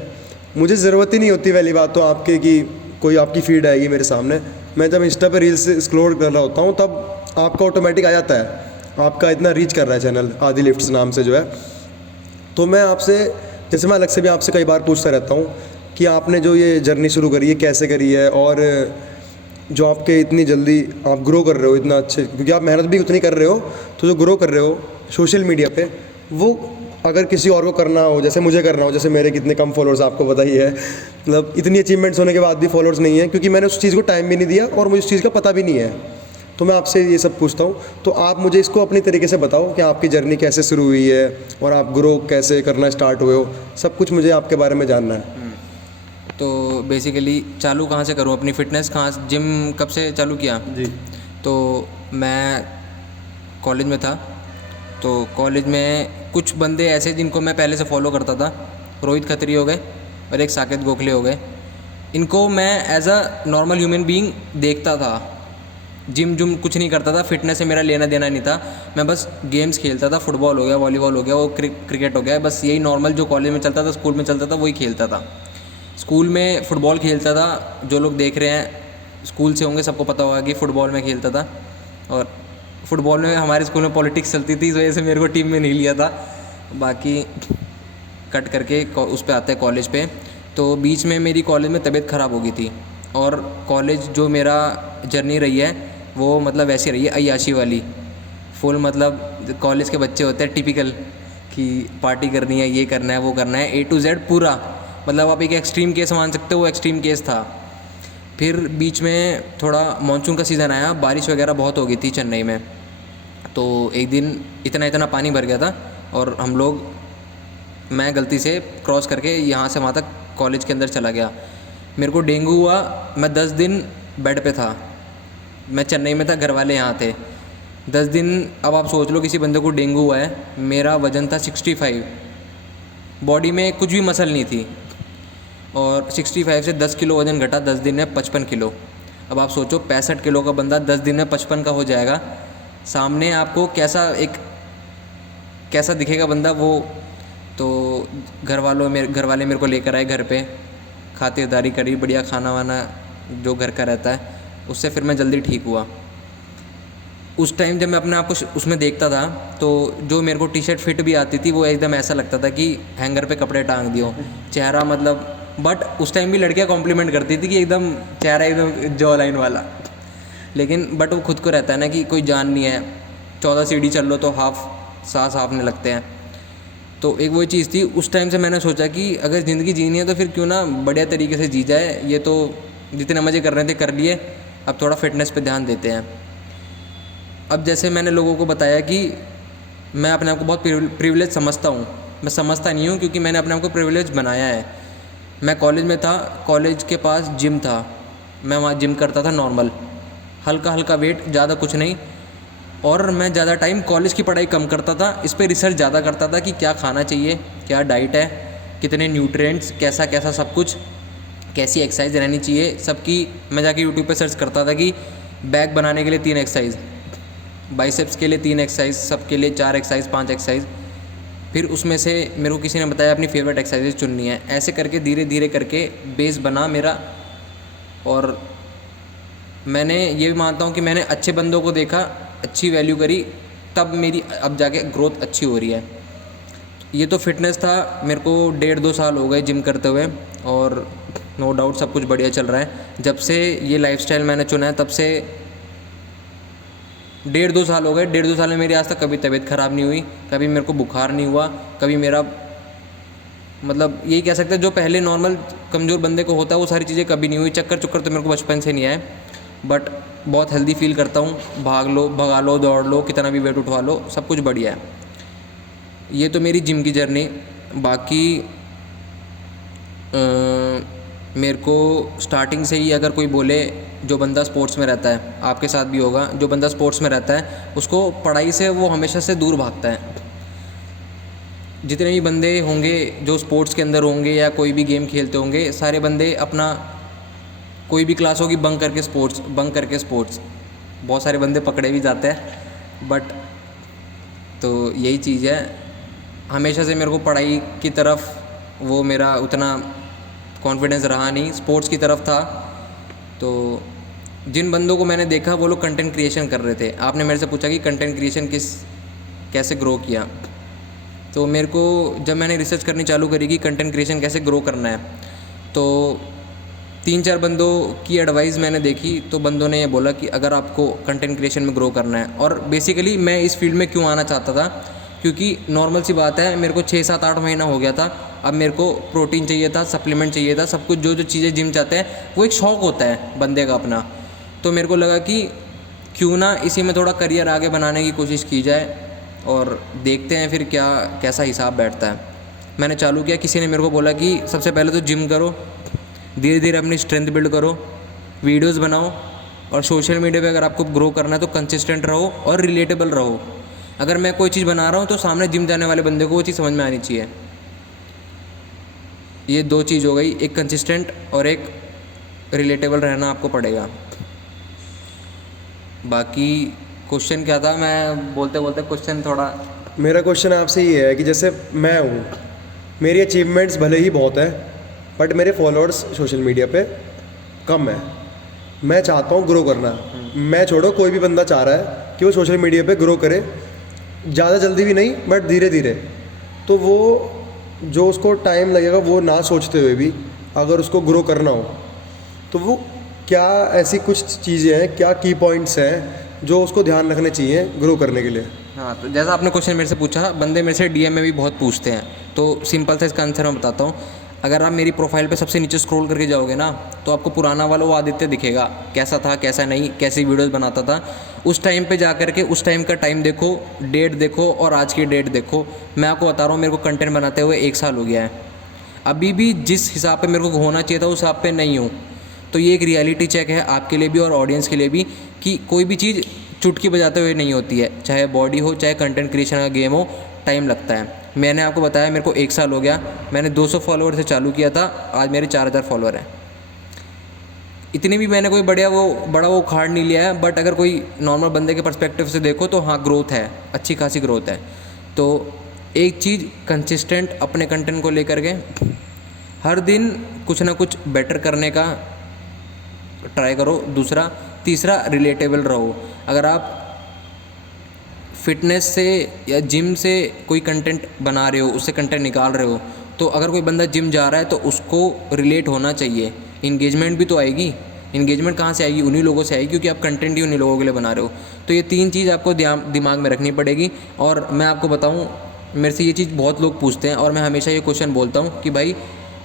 मुझे ज़रूरत ही नहीं होती पहली बात तो आपके कि कोई आपकी फीड आएगी मेरे सामने। मैं जब इंस्टा पे रील्स स्क्रॉल कर रहा होता हूँ तब आपका ऑटोमेटिक आ जाता है, आपका इतना रीच कर रहा है चैनल आदि लिफ्ट्स नाम से जो है। तो मैं आपसे, जैसे मैं अलग से भी आपसे कई बार पूछता रहता हूँ कि आपने जो ये जर्नी शुरू करी है कैसे करी है, और जो आपके इतनी जल्दी आप ग्रो कर रहे हो इतना अच्छे, क्योंकि आप मेहनत भी उतनी कर रहे हो, तो जो ग्रो कर रहे हो सोशल मीडिया पे, वो अगर किसी और को करना हो, जैसे मुझे करना हो, जैसे मेरे कितने कम फॉलोअर्स आपको पता ही है, मतलब इतनी अचीवमेंट्स होने के बाद भी फॉलोअर्स नहीं है, क्योंकि मैंने उस चीज़ को टाइम भी नहीं दिया और मुझे उस चीज़ का पता भी नहीं है। तो मैं आपसे ये सब पूछता हूँ, तो आप मुझे इसको अपनी तरीके से बताओ कि आपकी जर्नी कैसे शुरू हुई है और आप ग्रो कैसे करना स्टार्ट हुए हो, सब कुछ मुझे आपके बारे में जानना है। तो बेसिकली चालू कहाँ से करूँ अपनी फ़िटनेस, कहाँ, जिम कब से चालू किया? जी। तो मैं कॉलेज में था, तो कॉलेज में कुछ बंदे ऐसे जिनको मैं पहले से फॉलो करता था, रोहित खत्री हो गए और एक साकेत गोखले हो गए। इनको मैं as a normal human being देखता था, जिम जुम कुछ नहीं करता था, फिटनेस से मेरा लेना देना नहीं था, मैं बस गेम्स खेलता था, फुटबॉल हो गया, वॉलीबॉल हो गया, वो क्रिकेट हो गया, बस यही नॉर्मल जो कॉलेज में चलता था, स्कूल में चलता था, वही खेलता था। स्कूल में फ़ुटबॉल खेलता था, जो लोग देख रहे हैं स्कूल से होंगे सबको पता होगा कि फ़ुटबॉल में खेलता था। और फुटबॉल में हमारे स्कूल में पॉलिटिक्स चलती थी, इस वजह से मेरे को टीम में नहीं लिया था। बाकी कट करके उस पे आते हैं कॉलेज पे। तो बीच में मेरी कॉलेज में तबीयत ख़राब हो गई थी, और कॉलेज जो मेरा जर्नी रही है वो मतलब ऐसी रही है अय्याशी वाली, फुल मतलब कॉलेज के बच्चे होते हैं टिपिकल कि पार्टी करनी है, ये करना है, वो करना है, A to Z पूरा, मतलब आप एक एक्सट्रीम केस मान सकते हो, वो एक्सट्रीम केस था। फिर बीच में थोड़ा मानसून का सीज़न आया, बारिश वगैरह बहुत हो गई थी चेन्नई में, तो एक दिन इतना पानी भर गया था, और हम लोग, मैं गलती से क्रॉस करके यहाँ से वहाँ तक कॉलेज के अंदर चला गया। मेरे को डेंगू हुआ, मैं 10 दिन बेड पे था, मैं चेन्नई में था, घर वाले यहाँ थे 10 दिन। अब आप सोच लो किसी बंदे को डेंगू हुआ है, मेरा वज़न था 65, बॉडी में कुछ भी मसल नहीं थी, और 65 से 10 किलो वज़न घटा 10 दिन में 55 किलो। अब आप सोचो 65 किलो का बंदा 10 दिन में 55 का हो जाएगा, सामने आपको कैसा दिखेगा बंदा वो। तो घर वाले मेरे को लेकर आए घर पे, खातिरदारी करी, बढ़िया खाना वाना जो घर का रहता है, उससे फिर मैं जल्दी ठीक हुआ। उस टाइम जब मैं अपने आप को उसमें देखता था, तो जो मेरे को टी शर्ट फिट भी आती थी, वो एकदम ऐसा लगता था कि हैंगर पे कपड़े टांग दियो, चेहरा मतलब बट उस टाइम भी लड़कियां कॉम्प्लीमेंट करती थी कि एकदम चेहरा एकदम जॉ लाइन वाला, लेकिन बट वो खुद को रहता है ना कि कोई जान नहीं है, 14 सीढ़ी चल लो तो सांस हाफने लगते हैं। तो एक वो चीज़ थी, उस टाइम से मैंने सोचा कि अगर ज़िंदगी जीनी है तो फिर क्यों ना बढ़िया तरीके से जी जाए। ये तो जितने मज़े कर रहे थे कर लिए, अब थोड़ा फिटनेस पे ध्यान देते हैं। अब जैसे मैंने लोगों को बताया कि मैं अपने आप को बहुत प्रिविलेज समझता हूँ, मैं समझता नहीं हूँ क्योंकि मैंने अपने आप को प्रिविलेज बनाया है। मैं कॉलेज में था, कॉलेज के पास जिम था, मैं वहाँ जिम करता था नॉर्मल, हल्का हल्का वेट, ज़्यादा कुछ नहीं। और मैं ज़्यादा टाइम कॉलेज की पढ़ाई कम करता था, इस पर रिसर्च ज़्यादा करता था कि क्या खाना चाहिए, क्या डाइट है, कितने न्यूट्रिएंट्स, कैसा कैसा सब कुछ, कैसी एक्सरसाइज रहनी चाहिए सबकी। मैं जाके यूट्यूब पे सर्च करता था कि बैक बनाने के लिए 3 एक्सरसाइज, बाइसेप्स के लिए 3 एक्सरसाइज, सबके लिए 4 एक्सरसाइज, 5 एक्सरसाइज। फिर उसमें से मेरे को किसी ने बताया अपनी फेवरेट एक्सरसाइज चुननी है। ऐसे करके धीरे धीरे करके बेस बना मेरा। और मैंने ये भी मानता हूँ कि मैंने अच्छे बंदों को देखा, अच्छी वैल्यू करी, तब मेरी अब जाके ग्रोथ अच्छी हो रही है। ये तो फिटनेस था, मेरे को 1.5-2 साल हो गए जिम करते हुए, और नो डाउट सब कुछ बढ़िया चल रहा है। जब से ये लाइफस्टाइल मैंने चुना है तब से 1.5-2 साल हो गए। 1.5-2 साल में मेरी आज तक कभी तबीयत ख़राब नहीं हुई, कभी मेरे को बुखार नहीं हुआ, कभी मेरा मतलब यही कह सकते हैं जो पहले नॉर्मल कमज़ोर बंदे को होता है वो सारी चीज़ें कभी नहीं हुई। चक्कर तो मेरे को बचपन से नहीं आए, बट बहुत हेल्दी फील करता हूँ। भगा लो, दौड़ लो, कितना भी वेट उठवा लो, सब कुछ बढ़िया है। ये तो मेरी जिम की जर्नी। बाकी मेरे को स्टार्टिंग से ही अगर कोई बोले, जो बंदा स्पोर्ट्स में रहता है, आपके साथ भी होगा, जो बंदा स्पोर्ट्स में रहता है उसको पढ़ाई से वो हमेशा से दूर भागता है। जितने भी बंदे होंगे जो स्पोर्ट्स के अंदर होंगे या कोई भी गेम खेलते होंगे, सारे बंदे अपना कोई भी क्लास होगी बंक करके स्पोर्ट्स, बहुत सारे बंदे पकड़े भी जाते हैं। बट तो यही चीज़ है, हमेशा से मेरे को पढ़ाई की तरफ वो मेरा उतना कॉन्फिडेंस रहा नहीं, स्पोर्ट्स की तरफ था। तो जिन बंदों को मैंने देखा वो लोग कंटेंट क्रिएशन कर रहे थे। आपने मेरे से पूछा कि कंटेंट क्रिएशन कैसे ग्रो किया, तो मेरे को जब मैंने रिसर्च करनी चालू करी कि कंटेंट क्रिएशन कैसे ग्रो करना है, तो 3-4 बंदों की एडवाइस मैंने देखी। तो बंदों ने ये बोला कि अगर आपको कंटेंट क्रिएशन में ग्रो करना है, और बेसिकली मैं इस फील्ड में क्यों आना चाहता था, क्योंकि नॉर्मल सी बात है, मेरे को 6-7-8 महीना हो गया था, अब मेरे को प्रोटीन चाहिए था, सप्लीमेंट चाहिए था, सब कुछ जो चीज़ें जिम चाहते हैं वो एक शौक़ होता है बंदे का अपना। तो मेरे को लगा कि क्यों ना इसी में थोड़ा करियर आगे बनाने की कोशिश की जाए, और देखते हैं फिर कैसा हिसाब बैठता है। मैंने चालू किया, किसी ने मेरे को बोला कि सबसे पहले तो जिम करो, धीरे धीरे अपनी स्ट्रेंथ बिल्ड करो, वीडियोस बनाओ, और सोशल मीडिया पे अगर आपको ग्रो करना है तो कंसिस्टेंट रहो और रिलेटेबल रहो। अगर मैं कोई चीज़ बना रहा हूँ तो सामने जिम जाने वाले बंदे को वो चीज़ समझ में आनी चाहिए। ये 2 चीज़ हो गई, एक कंसिस्टेंट और एक रिलेटेबल रहना आपको पड़ेगा। बाकी क्वेश्चन क्या था, मैं बोलते बोलते क्वेश्चन थोड़ा। मेरा क्वेश्चन आपसे ये है कि जैसे मैं हूँ, मेरी अचीवमेंट्स भले ही बहुत है, बट मेरे फॉलोअर्स सोशल मीडिया पे कम है। मैं चाहता हूँ ग्रो करना। मैं छोड़ो, कोई भी बंदा चाह रहा है कि वो सोशल मीडिया पे ग्रो करे, ज़्यादा जल्दी भी नहीं बट धीरे धीरे। तो वो जो उसको टाइम लगेगा वो ना सोचते हुए भी अगर उसको ग्रो करना हो, तो वो क्या ऐसी कुछ चीज़ें हैं, क्या की पॉइंट्स हैं जो उसको ध्यान रखने चाहिए ग्रो करने के लिए? हाँ, तो जैसा आपने क्वेश्चन मेरे से पूछा, बंदे मेरे से डीएम में भी बहुत पूछते हैं, तो सिंपल सा इसका आंसर मैं बताता हूँ। अगर आप मेरी प्रोफाइल पे सबसे नीचे स्क्रॉल करके जाओगे ना, तो आपको पुराना वाला वो आदित्य दिखेगा, कैसा था कैसा नहीं, कैसी वीडियोस बनाता था। उस टाइम पे जा कर के उस टाइम का टाइम देखो, डेट देखो, और आज की डेट देखो। मैं आपको बता रहा हूँ, मेरे को कंटेंट बनाते हुए 1 साल हो गया है, अभी भी जिस हिसाब पे मेरे को होना चाहिए था उस हिसाब पे नहीं हूँ। तो ये एक रियलिटी चेक है आपके लिए भी और ऑडियंस के लिए भी, कि कोई भी चीज़ चुटकी बजाते हुए नहीं होती है, चाहे बॉडी हो, चाहे कंटेंट क्रिएशन का गेम हो, टाइम लगता है। मैंने आपको बताया मेरे को 1 साल हो गया, मैंने 200 फॉलोअर से चालू किया था, आज मेरे 4000 फॉलोअर हैं। इतनी भी मैंने कोई बड़ा वो उखाड़ नहीं लिया है, बट अगर कोई नॉर्मल बंदे के पर्सपेक्टिव से देखो तो हाँ, ग्रोथ है, अच्छी खासी ग्रोथ है। तो एक चीज़, कंसिस्टेंट अपने कंटेंट को लेकर के हर दिन कुछ ना कुछ बेटर करने का ट्राई करो। तीसरा रिलेटेबल रहो। अगर आप फिटनेस से या जिम से कोई कंटेंट बना रहे हो, उससे कंटेंट निकाल रहे हो, तो अगर कोई बंदा जिम जा रहा है तो उसको रिलेट होना चाहिए, इंगेजमेंट भी तो आएगी। इंगेजमेंट कहाँ से आएगी? उन्हीं लोगों से आएगी, क्योंकि आप कंटेंट ही उन्हीं लोगों के लिए बना रहे हो। तो ये 3 चीज़ आपको दिमाग में रखनी पड़ेगी। और मैं आपको बताऊँ, मेरे से ये चीज़ बहुत लोग पूछते हैं और मैं हमेशा ये क्वेश्चन बोलता हूँ कि भाई,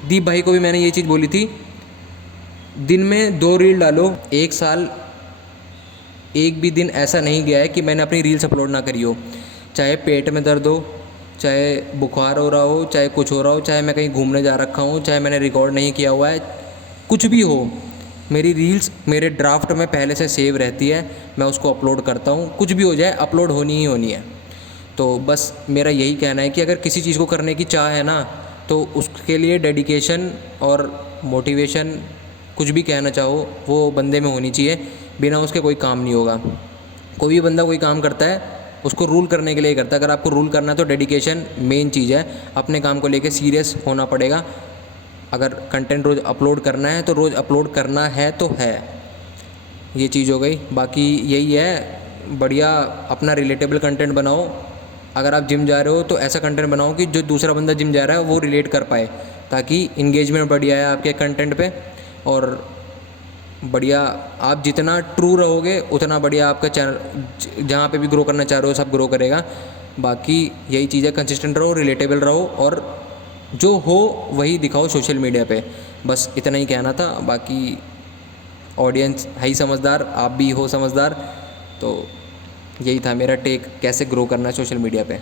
दीप भाई को भी मैंने ये चीज़ बोली थी, दिन में 2 रील डालो। 1 साल एक भी दिन ऐसा नहीं गया है कि मैंने अपनी रील्स अपलोड ना करी हो, चाहे पेट में दर्द हो, चाहे बुखार हो रहा हो, चाहे कुछ हो रहा हो, चाहे मैं कहीं घूमने जा रखा हूँ, चाहे मैंने रिकॉर्ड नहीं किया हुआ है, कुछ भी हो, मेरी रील्स मेरे ड्राफ्ट में पहले से सेव रहती है, मैं उसको अपलोड करता हूँ। कुछ भी हो जाए, अपलोड होनी ही होनी है। तो बस मेरा यही कहना है कि अगर किसी चीज़ को करने की चाह है ना, तो उसके लिए डेडिकेशन और मोटिवेशन, कुछ भी कहना चाहो, वो बंदे में होनी चाहिए। बिना उसके कोई काम नहीं होगा। कोई भी बंदा कोई काम करता है, उसको रूल करने के लिए करता है। अगर आपको रूल करना है तो डेडिकेशन मेन चीज़ है। अपने काम को लेके सीरियस होना पड़ेगा। अगर कंटेंट रोज़ अपलोड करना है तो रोज़ अपलोड करना है तो है। ये चीज़ हो गई। बाकी यही है, बढ़िया अपना रिलेटेबल कंटेंट बनाओ। अगर आप जिम जा रहे हो तो ऐसा कंटेंट बनाओ कि जो दूसरा बंदा जिम जा रहा है वो रिलेट कर पाए, ताकि इंगेजमेंट बढ़िया है आपके कंटेंट पे। और बढ़िया, आप जितना ट्रू रहोगे उतना बढ़िया आपका चैनल जहाँ पे भी ग्रो करना चाह रहे हो सब ग्रो करेगा। बाकी यही चीज़ है, कंसिस्टेंट रहो, रिलेटेबल रहो और जो हो वही दिखाओ सोशल मीडिया पे। बस इतना ही कहना था। बाकी ऑडियंस है ही समझदार, आप भी हो समझदार। तो यही था मेरा टेक, कैसे ग्रो करना है सोशल मीडिया पे।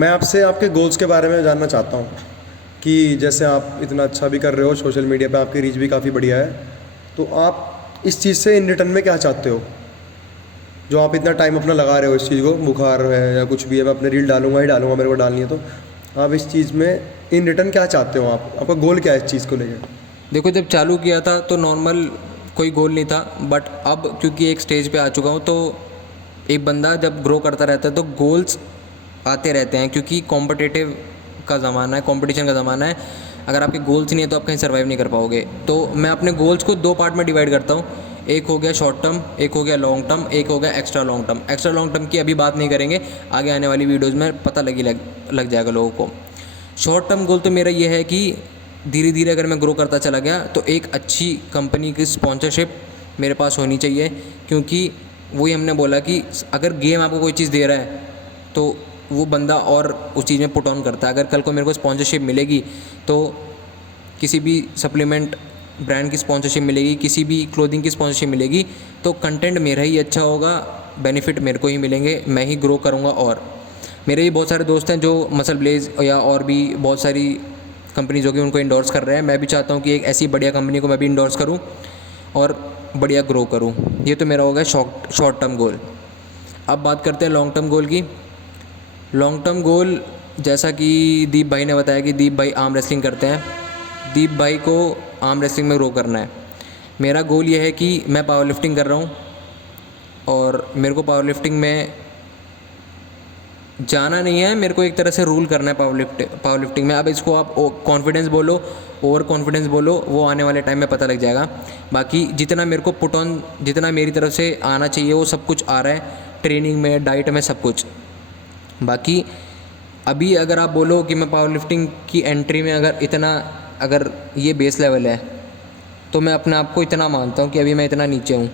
मैं आपसे आपके गोल्स के बारे में जानना चाहता हूँ कि जैसे आप इतना अच्छा भी कर रहे हो सोशल मीडिया पे, आपकी रीच भी काफ़ी बढ़िया है, तो आप इस चीज़ से इन रिटर्न में क्या चाहते हो? जो आप इतना टाइम अपना लगा रहे हो इस चीज़ को, बुखार है या कुछ भी है, मैं अपने रील डालूंगा ही डालूंगा, मेरे को डालनी है, तो आप इस चीज़ में इन रिटर्न क्या चाहते हो? आपका गोल क्या है इस चीज़ को लेकर? देखो, जब चालू किया था तो नॉर्मल कोई गोल नहीं था, बट अब क्योंकि एक स्टेज पे आ चुका हूँ, तो एक बंदा जब ग्रो करता रहता है तो गोल्स आते रहते हैं, क्योंकि कॉम्पिटिटिव का ज़माना है, कंपटीशन का ज़माना है। अगर आपके गोल्स नहीं है तो आप कहीं सर्वाइव नहीं कर पाओगे। तो मैं अपने गोल्स को 2 पार्ट में डिवाइड करता हूँ। एक हो गया शॉर्ट टर्म, एक हो गया लॉन्ग टर्म, एक हो गया extra long term. Extra long term की अभी बात नहीं करेंगे, आगे आने वाली वीडियोज़ में पता लग जाएगा लोगों को। शॉर्ट टर्म गोल तो मेरा ये है कि धीरे धीरे अगर मैं ग्रो करता चला गया तो एक अच्छी कंपनी की स्पॉन्सरशिप मेरे पास होनी चाहिए, क्योंकि वही हमने बोला कि अगर गेम आपको कोई चीज़ दे रहा है तो वो बंदा और उस चीज़ में पुट ऑन करता है। अगर कल को मेरे को स्पॉन्सरशिप मिलेगी, तो किसी भी सप्लीमेंट ब्रांड की स्पॉन्सरशिप मिलेगी, किसी भी क्लोथिंग की स्पॉन्सरशिप मिलेगी, तो कंटेंट मेरा ही अच्छा होगा, बेनिफिट मेरे को ही मिलेंगे, मैं ही ग्रो करूँगा। और मेरे भी बहुत सारे दोस्त हैं जो मसल ब्लेज या और भी बहुत सारी कंपनी जो कि उनको इंडोर्स कर रहे हैं। मैं भी चाहता हूँ कि एक ऐसी बढ़िया कंपनी को मैं भी इंडोर्स करूँ और बढ़िया ग्रो करूँ। ये तो मेरा होगा शॉर्ट टर्म गोल। अब बात करते हैं लॉन्ग टर्म गोल की। लॉन्ग टर्म गोल, जैसा कि दीप भाई ने बताया कि दीप भाई आर्म रेसलिंग करते हैं, दीप भाई को आर्म रेसलिंग में ग्रो करना है। मेरा गोल ये है कि मैं पावर लिफ्टिंग कर रहा हूँ और मेरे को पावर लिफ्टिंग में जाना नहीं है, मेरे को एक तरह से रूल करना है पावर लिफ्टिंग में। अब इसको आप कॉन्फिडेंस बोलो, ओवर कॉन्फिडेंस बोलो, वो आने वाले टाइम में पता लग जाएगा। बाकी जितना मेरे को पुट ऑन, जितना मेरी तरफ से आना चाहिए वो सब कुछ आ रहा है, ट्रेनिंग में, डाइट में, सब कुछ। बाकी अभी अगर आप बोलो कि मैं पावर लिफ्टिंग की एंट्री में अगर ये बेस लेवल है, तो मैं अपने आप को इतना मानता हूँ कि अभी मैं इतना नीचे हूँ।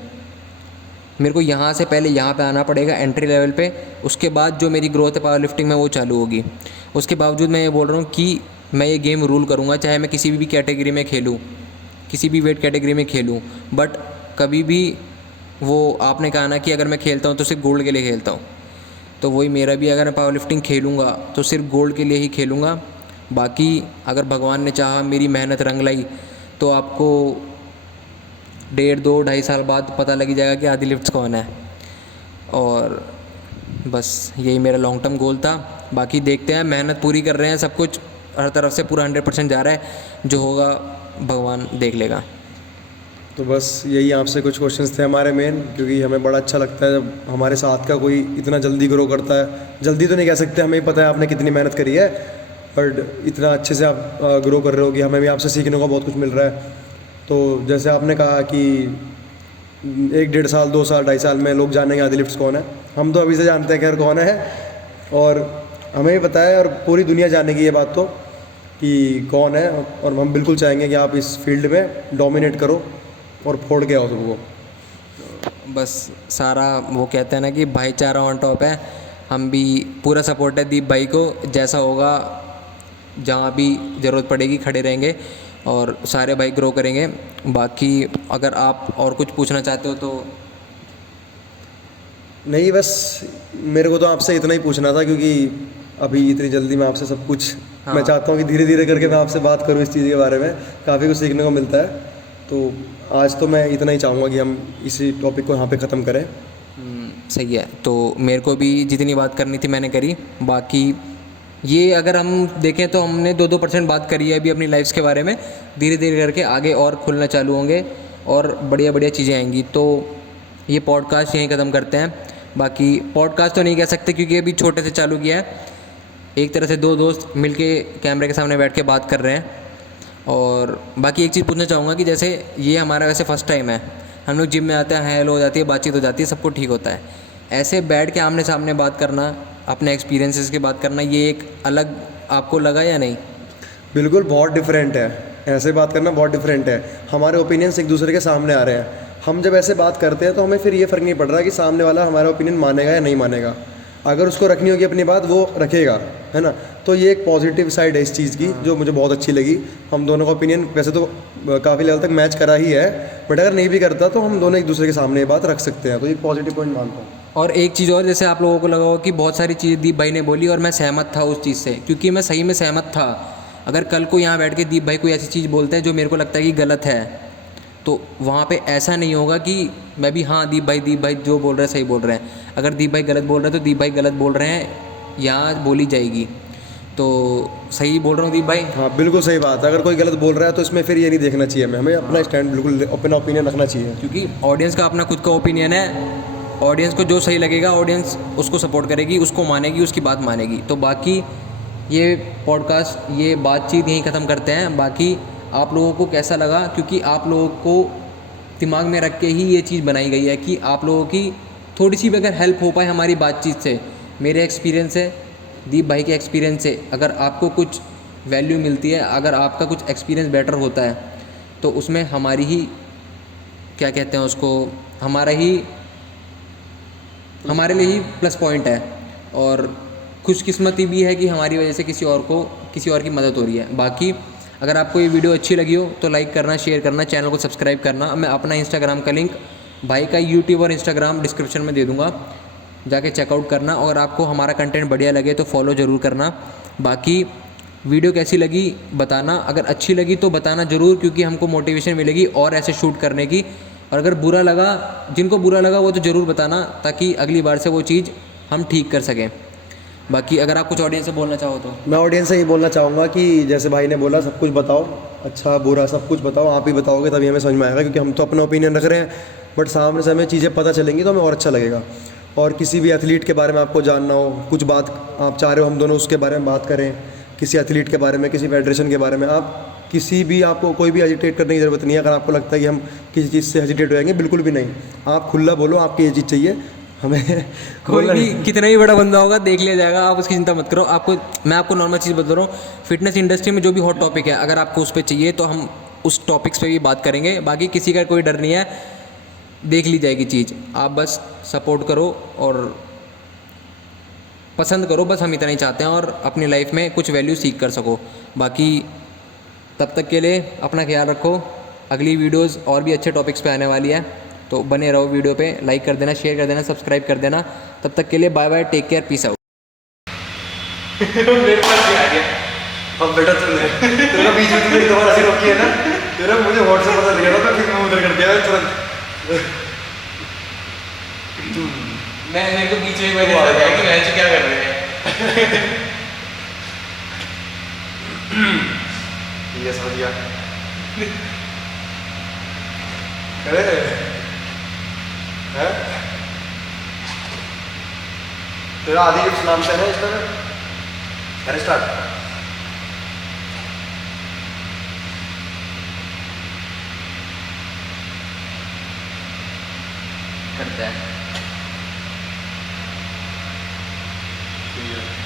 मेरे को यहाँ से पहले यहाँ पे आना पड़ेगा एंट्री लेवल पे, उसके बाद जो मेरी ग्रोथ है पावर लिफ्टिंग में वो चालू होगी। उसके बावजूद मैं ये बोल रहा हूँ कि मैं ये गेम रूल करूँगा, चाहे मैं किसी भी कैटेगरी में खेलूँ, किसी भी वेट कैटेगरी में खेलूँ, बट कभी भी वो आपने कहा ना कि अगर मैं खेलता हूँ तो सिर्फ गोल्ड के लिए खेलता हूँ, तो वही मेरा भी, अगर मैं पावर लिफ्टिंग खेलूँगा तो सिर्फ गोल्ड के लिए ही खेलूँगा। बाकी अगर भगवान ने चाहा, मेरी मेहनत रंग लाई, तो आपको 1.5, 2, 2.5 साल बाद पता लग जाएगा कि आदि लिफ्ट्स कौन है। और बस यही मेरा लॉन्ग टर्म गोल था। बाकी देखते हैं, मेहनत पूरी कर रहे हैं, सब कुछ हर तरफ से पूरा 100% जा रहा है, जो होगा भगवान देख लेगा। तो बस यही आपसे कुछ क्वेश्चंस थे हमारे मेन, क्योंकि हमें बड़ा अच्छा लगता है जब हमारे साथ का कोई इतना जल्दी ग्रो करता है। जल्दी तो नहीं कह सकते, हमें पता है आपने कितनी मेहनत करी है, बट इतना अच्छे से आप ग्रो कर रहे हो कि हमें भी आपसे सीखने को बहुत कुछ मिल रहा है। तो जैसे आपने कहा कि 1 डेढ़ साल 2 साल 2.5 साल में लोग जानेंगे आदि लिफ्ट्स कौन है। हम तो अभी से जानते हैं खैर कौन है, और हमें भी पता है और पूरी दुनिया जानेगी ये बात तो कि कौन है। और हम बिल्कुल चाहेंगे कि आप इस फील्ड में डोमिनेट करो और फोड़ के आओ सबको। बस सारा वो कहते हैं ना कि भाईचारा ऑन टॉप है। हम भी पूरा सपोर्ट है दीप भाई को, जैसा होगा जहाँ भी ज़रूरत पड़ेगी खड़े रहेंगे और सारे भाई ग्रो करेंगे। बाकी अगर आप और कुछ पूछना चाहते हो तो। नहीं, बस मेरे को तो आपसे इतना ही पूछना था, क्योंकि अभी इतनी जल्दी मैं आपसे सब कुछ मैं चाहता हूँ कि धीरे धीरे करके मैं आपसे बात करूँ इस चीज़ के बारे में, काफ़ी कुछ सीखने को मिलता है। तो आज तो मैं इतना ही चाहूँगा कि हम इसी टॉपिक को यहाँ पे ख़त्म करें। सही है। तो मेरे को भी जितनी बात करनी थी मैंने करी। बाकी ये अगर हम देखें तो हमने 2-2% बात करी है अभी अपनी लाइफ्स के बारे में। धीरे धीरे करके आगे और खुलना चालू होंगे और बढ़िया बढ़िया चीज़ें आएंगी। तो ये पॉडकास्ट यहीं ख़त्म करते हैं। बाकी पॉडकास्ट तो नहीं कह सकते क्योंकि अभी छोटे से चालू किया है। एक तरह से 2 दोस्त मिलके कैमरे के सामने बैठ के बात कर रहे हैं। और बाकी एक चीज़ पूछना चाहूँगा कि जैसे ये हमारा वैसे फ़र्स्ट टाइम है, हम लोग जिम में आते हैं, हेलो हो जाती है, बातचीत हो जाती है, सब कुछ ठीक होता है। ऐसे बैठ के आमने सामने बात करना, अपने एक्सपीरियंसेस की बात करना, ये एक अलग आपको लगा या नहीं? बिल्कुल, बहुत डिफरेंट है। ऐसे बात करना बहुत डिफरेंट है। हमारे ओपिनियंस एक दूसरे के सामने आ रहे हैं। हम जब ऐसे बात करते हैं तो हमें फिर ये फ़र्क नहीं पड़ रहा कि सामने वाला हमारा ओपिनियन मानेगा या नहीं मानेगा। अगर उसको रखनी होगी अपनी बात, वो रखेगा, है ना। तो ये एक पॉजिटिव साइड है इस चीज़ की, जो मुझे बहुत अच्छी लगी। हम दोनों का ओपिनियन वैसे तो काफ़ी लेवल तक मैच करा ही है, बट अगर नहीं भी करता तो हम दोनों एक दूसरे के सामने ये बात रख सकते हैं। तो ये पॉजिटिव पॉइंट मानता हूँ। और एक चीज़ और, जैसे आप लोगों को लगा हो कि बहुत सारी चीज़ें दीप भाई ने बोली और मैं सहमत था उस चीज़ से, क्योंकि मैं सही में सहमत था। अगर कल को यहाँ बैठ के दीप भाई कोई ऐसी चीज़ बोलते हैं जो मेरे को लगता है कि गलत है, तो वहाँ पे ऐसा नहीं होगा कि मैं भी हाँ दीप भाई जो बोल रहे हैं सही बोल रहे हैं। अगर दीप भाई गलत बोल रहे हैं तो दीप भाई गलत बोल रहे हैं, यहाँ बोली जाएगी। तो सही बोल रहा हूँ दीप भाई? हाँ, बिल्कुल सही बात है। अगर कोई गलत बोल रहा है तो इसमें फिर ये नहीं देखना चाहिए हमें अपना स्टैंड, बिल्कुल अपना ओपिनियन रखना चाहिए। क्योंकि ऑडियंस का अपना खुद का ओपिनियन है। ऑडियंस को जो सही लगेगा ऑडियंस उसको सपोर्ट करेगी, उसको मानेगी, उसकी बात मानेगी। तो बाकी ये पॉडकास्ट, ये बातचीत यहीं ख़त्म करते हैं। बाकी आप लोगों को कैसा लगा, क्योंकि आप लोगों को दिमाग में रख के ही ये चीज़ बनाई गई है कि आप लोगों की थोड़ी सी भी अगर हेल्प हो पाए हमारी बातचीत से, मेरे एक्सपीरियंस से, दीप भाई के एक्सपीरियंस से, अगर आपको कुछ वैल्यू मिलती है, अगर आपका कुछ एक्सपीरियंस बेटर होता है, तो उसमें हमारी ही क्या कहते हैं उसको, हमारे लिए ही प्लस पॉइंट है। और खुशकिस्मती भी है कि हमारी वजह से किसी और की मदद हो रही है। बाकी अगर आपको ये वीडियो अच्छी लगी हो तो लाइक करना, शेयर करना, चैनल को सब्सक्राइब करना। मैं अपना इंस्टाग्राम का लिंक, भाई का यूट्यूब और इंस्टाग्राम डिस्क्रिप्शन में दे दूँगा, जाके चेकआउट करना। और आपको हमारा कंटेंट बढ़िया लगे तो फॉलो ज़रूर करना। बाकी वीडियो कैसी लगी बताना, अगर अच्छी लगी तो बताना ज़रूर, क्योंकि हमको मोटिवेशन मिलेगी और ऐसे शूट करने की। और अगर बुरा लगा, जिनको बुरा लगा वो तो ज़रूर बताना, ताकि अगली बार से वो चीज़ हम ठीक कर सकें। बाकी अगर आप कुछ ऑडियंस से बोलना चाहो तो। मैं ऑडियंस से ये बोलना चाहूँगा कि जैसे भाई ने बोला, सब कुछ बताओ, अच्छा बुरा सब कुछ बताओ। आप ही बताओगे तभी हमें समझ में आएगा, क्योंकि हम तो अपना ओपिनियन रख रहे हैं, बट सामने से हमें चीज़ें पता चलेंगी तो हमें और अच्छा लगेगा। और किसी भी एथलीट के बारे में आपको जानना हो, कुछ बात आप चाह रहे हो हम दोनों उसके बारे में बात करें, किसी एथलीट के बारे में, किसी फेडरेशन के बारे में, आप किसी भी, आपको कोई भी हेजिटेट करने की ज़रूरत नहीं है। अगर आपको लगता है कि हम किसी चीज़ से हेजिटेट हो जाएंगे, बिल्कुल भी नहीं। आप खुला बोलो, आपकी ये चीज़ चाहिए हमें। कोई भी कितना ही बड़ा बंदा होगा देख लिया जाएगा, आप उसकी चिंता मत करो। मैं आपको नॉर्मल चीज़ बता रहा हूँ, फिटनेस इंडस्ट्री में जो भी हॉट टॉपिक है, अगर आपको उस पर चाहिए तो हम उस टॉपिक्स पे भी बात करेंगे। बाकी किसी का कोई डर नहीं है, देख ली जाएगी चीज़। आप बस सपोर्ट करो और पसंद करो, बस हम इतना ही चाहते हैं, और अपनी लाइफ में कुछ वैल्यू सीख कर सको। बाकी तब तक के लिए अपना ख्याल रखो। अगली वीडियोस और भी अच्छे टॉपिक्स पे आने वाली है, तो बने रहो वीडियो पे। लाइक कर देना, शेयर कर देना, सब्सक्राइब कर देना। तब तक के लिए bye bye, take care, peace out. मेरे पास भी आ गया। अब बेटा तेरा बीच में मेरी दोबारा ऐसी रोकी है ना, तेरा मुझे व्हाट्सएप पता दिया था, फिर मैं उधर कर दिया तुरंत। मेरे को बीच में वजह आ गया कि मैच क्या कर रहे हैं। ये समझ गया। अरे हैं? तेरा आदि लिफ्ट नाम से है ना इसका? अरे स्टार्ट। करते हैं। ठीक है।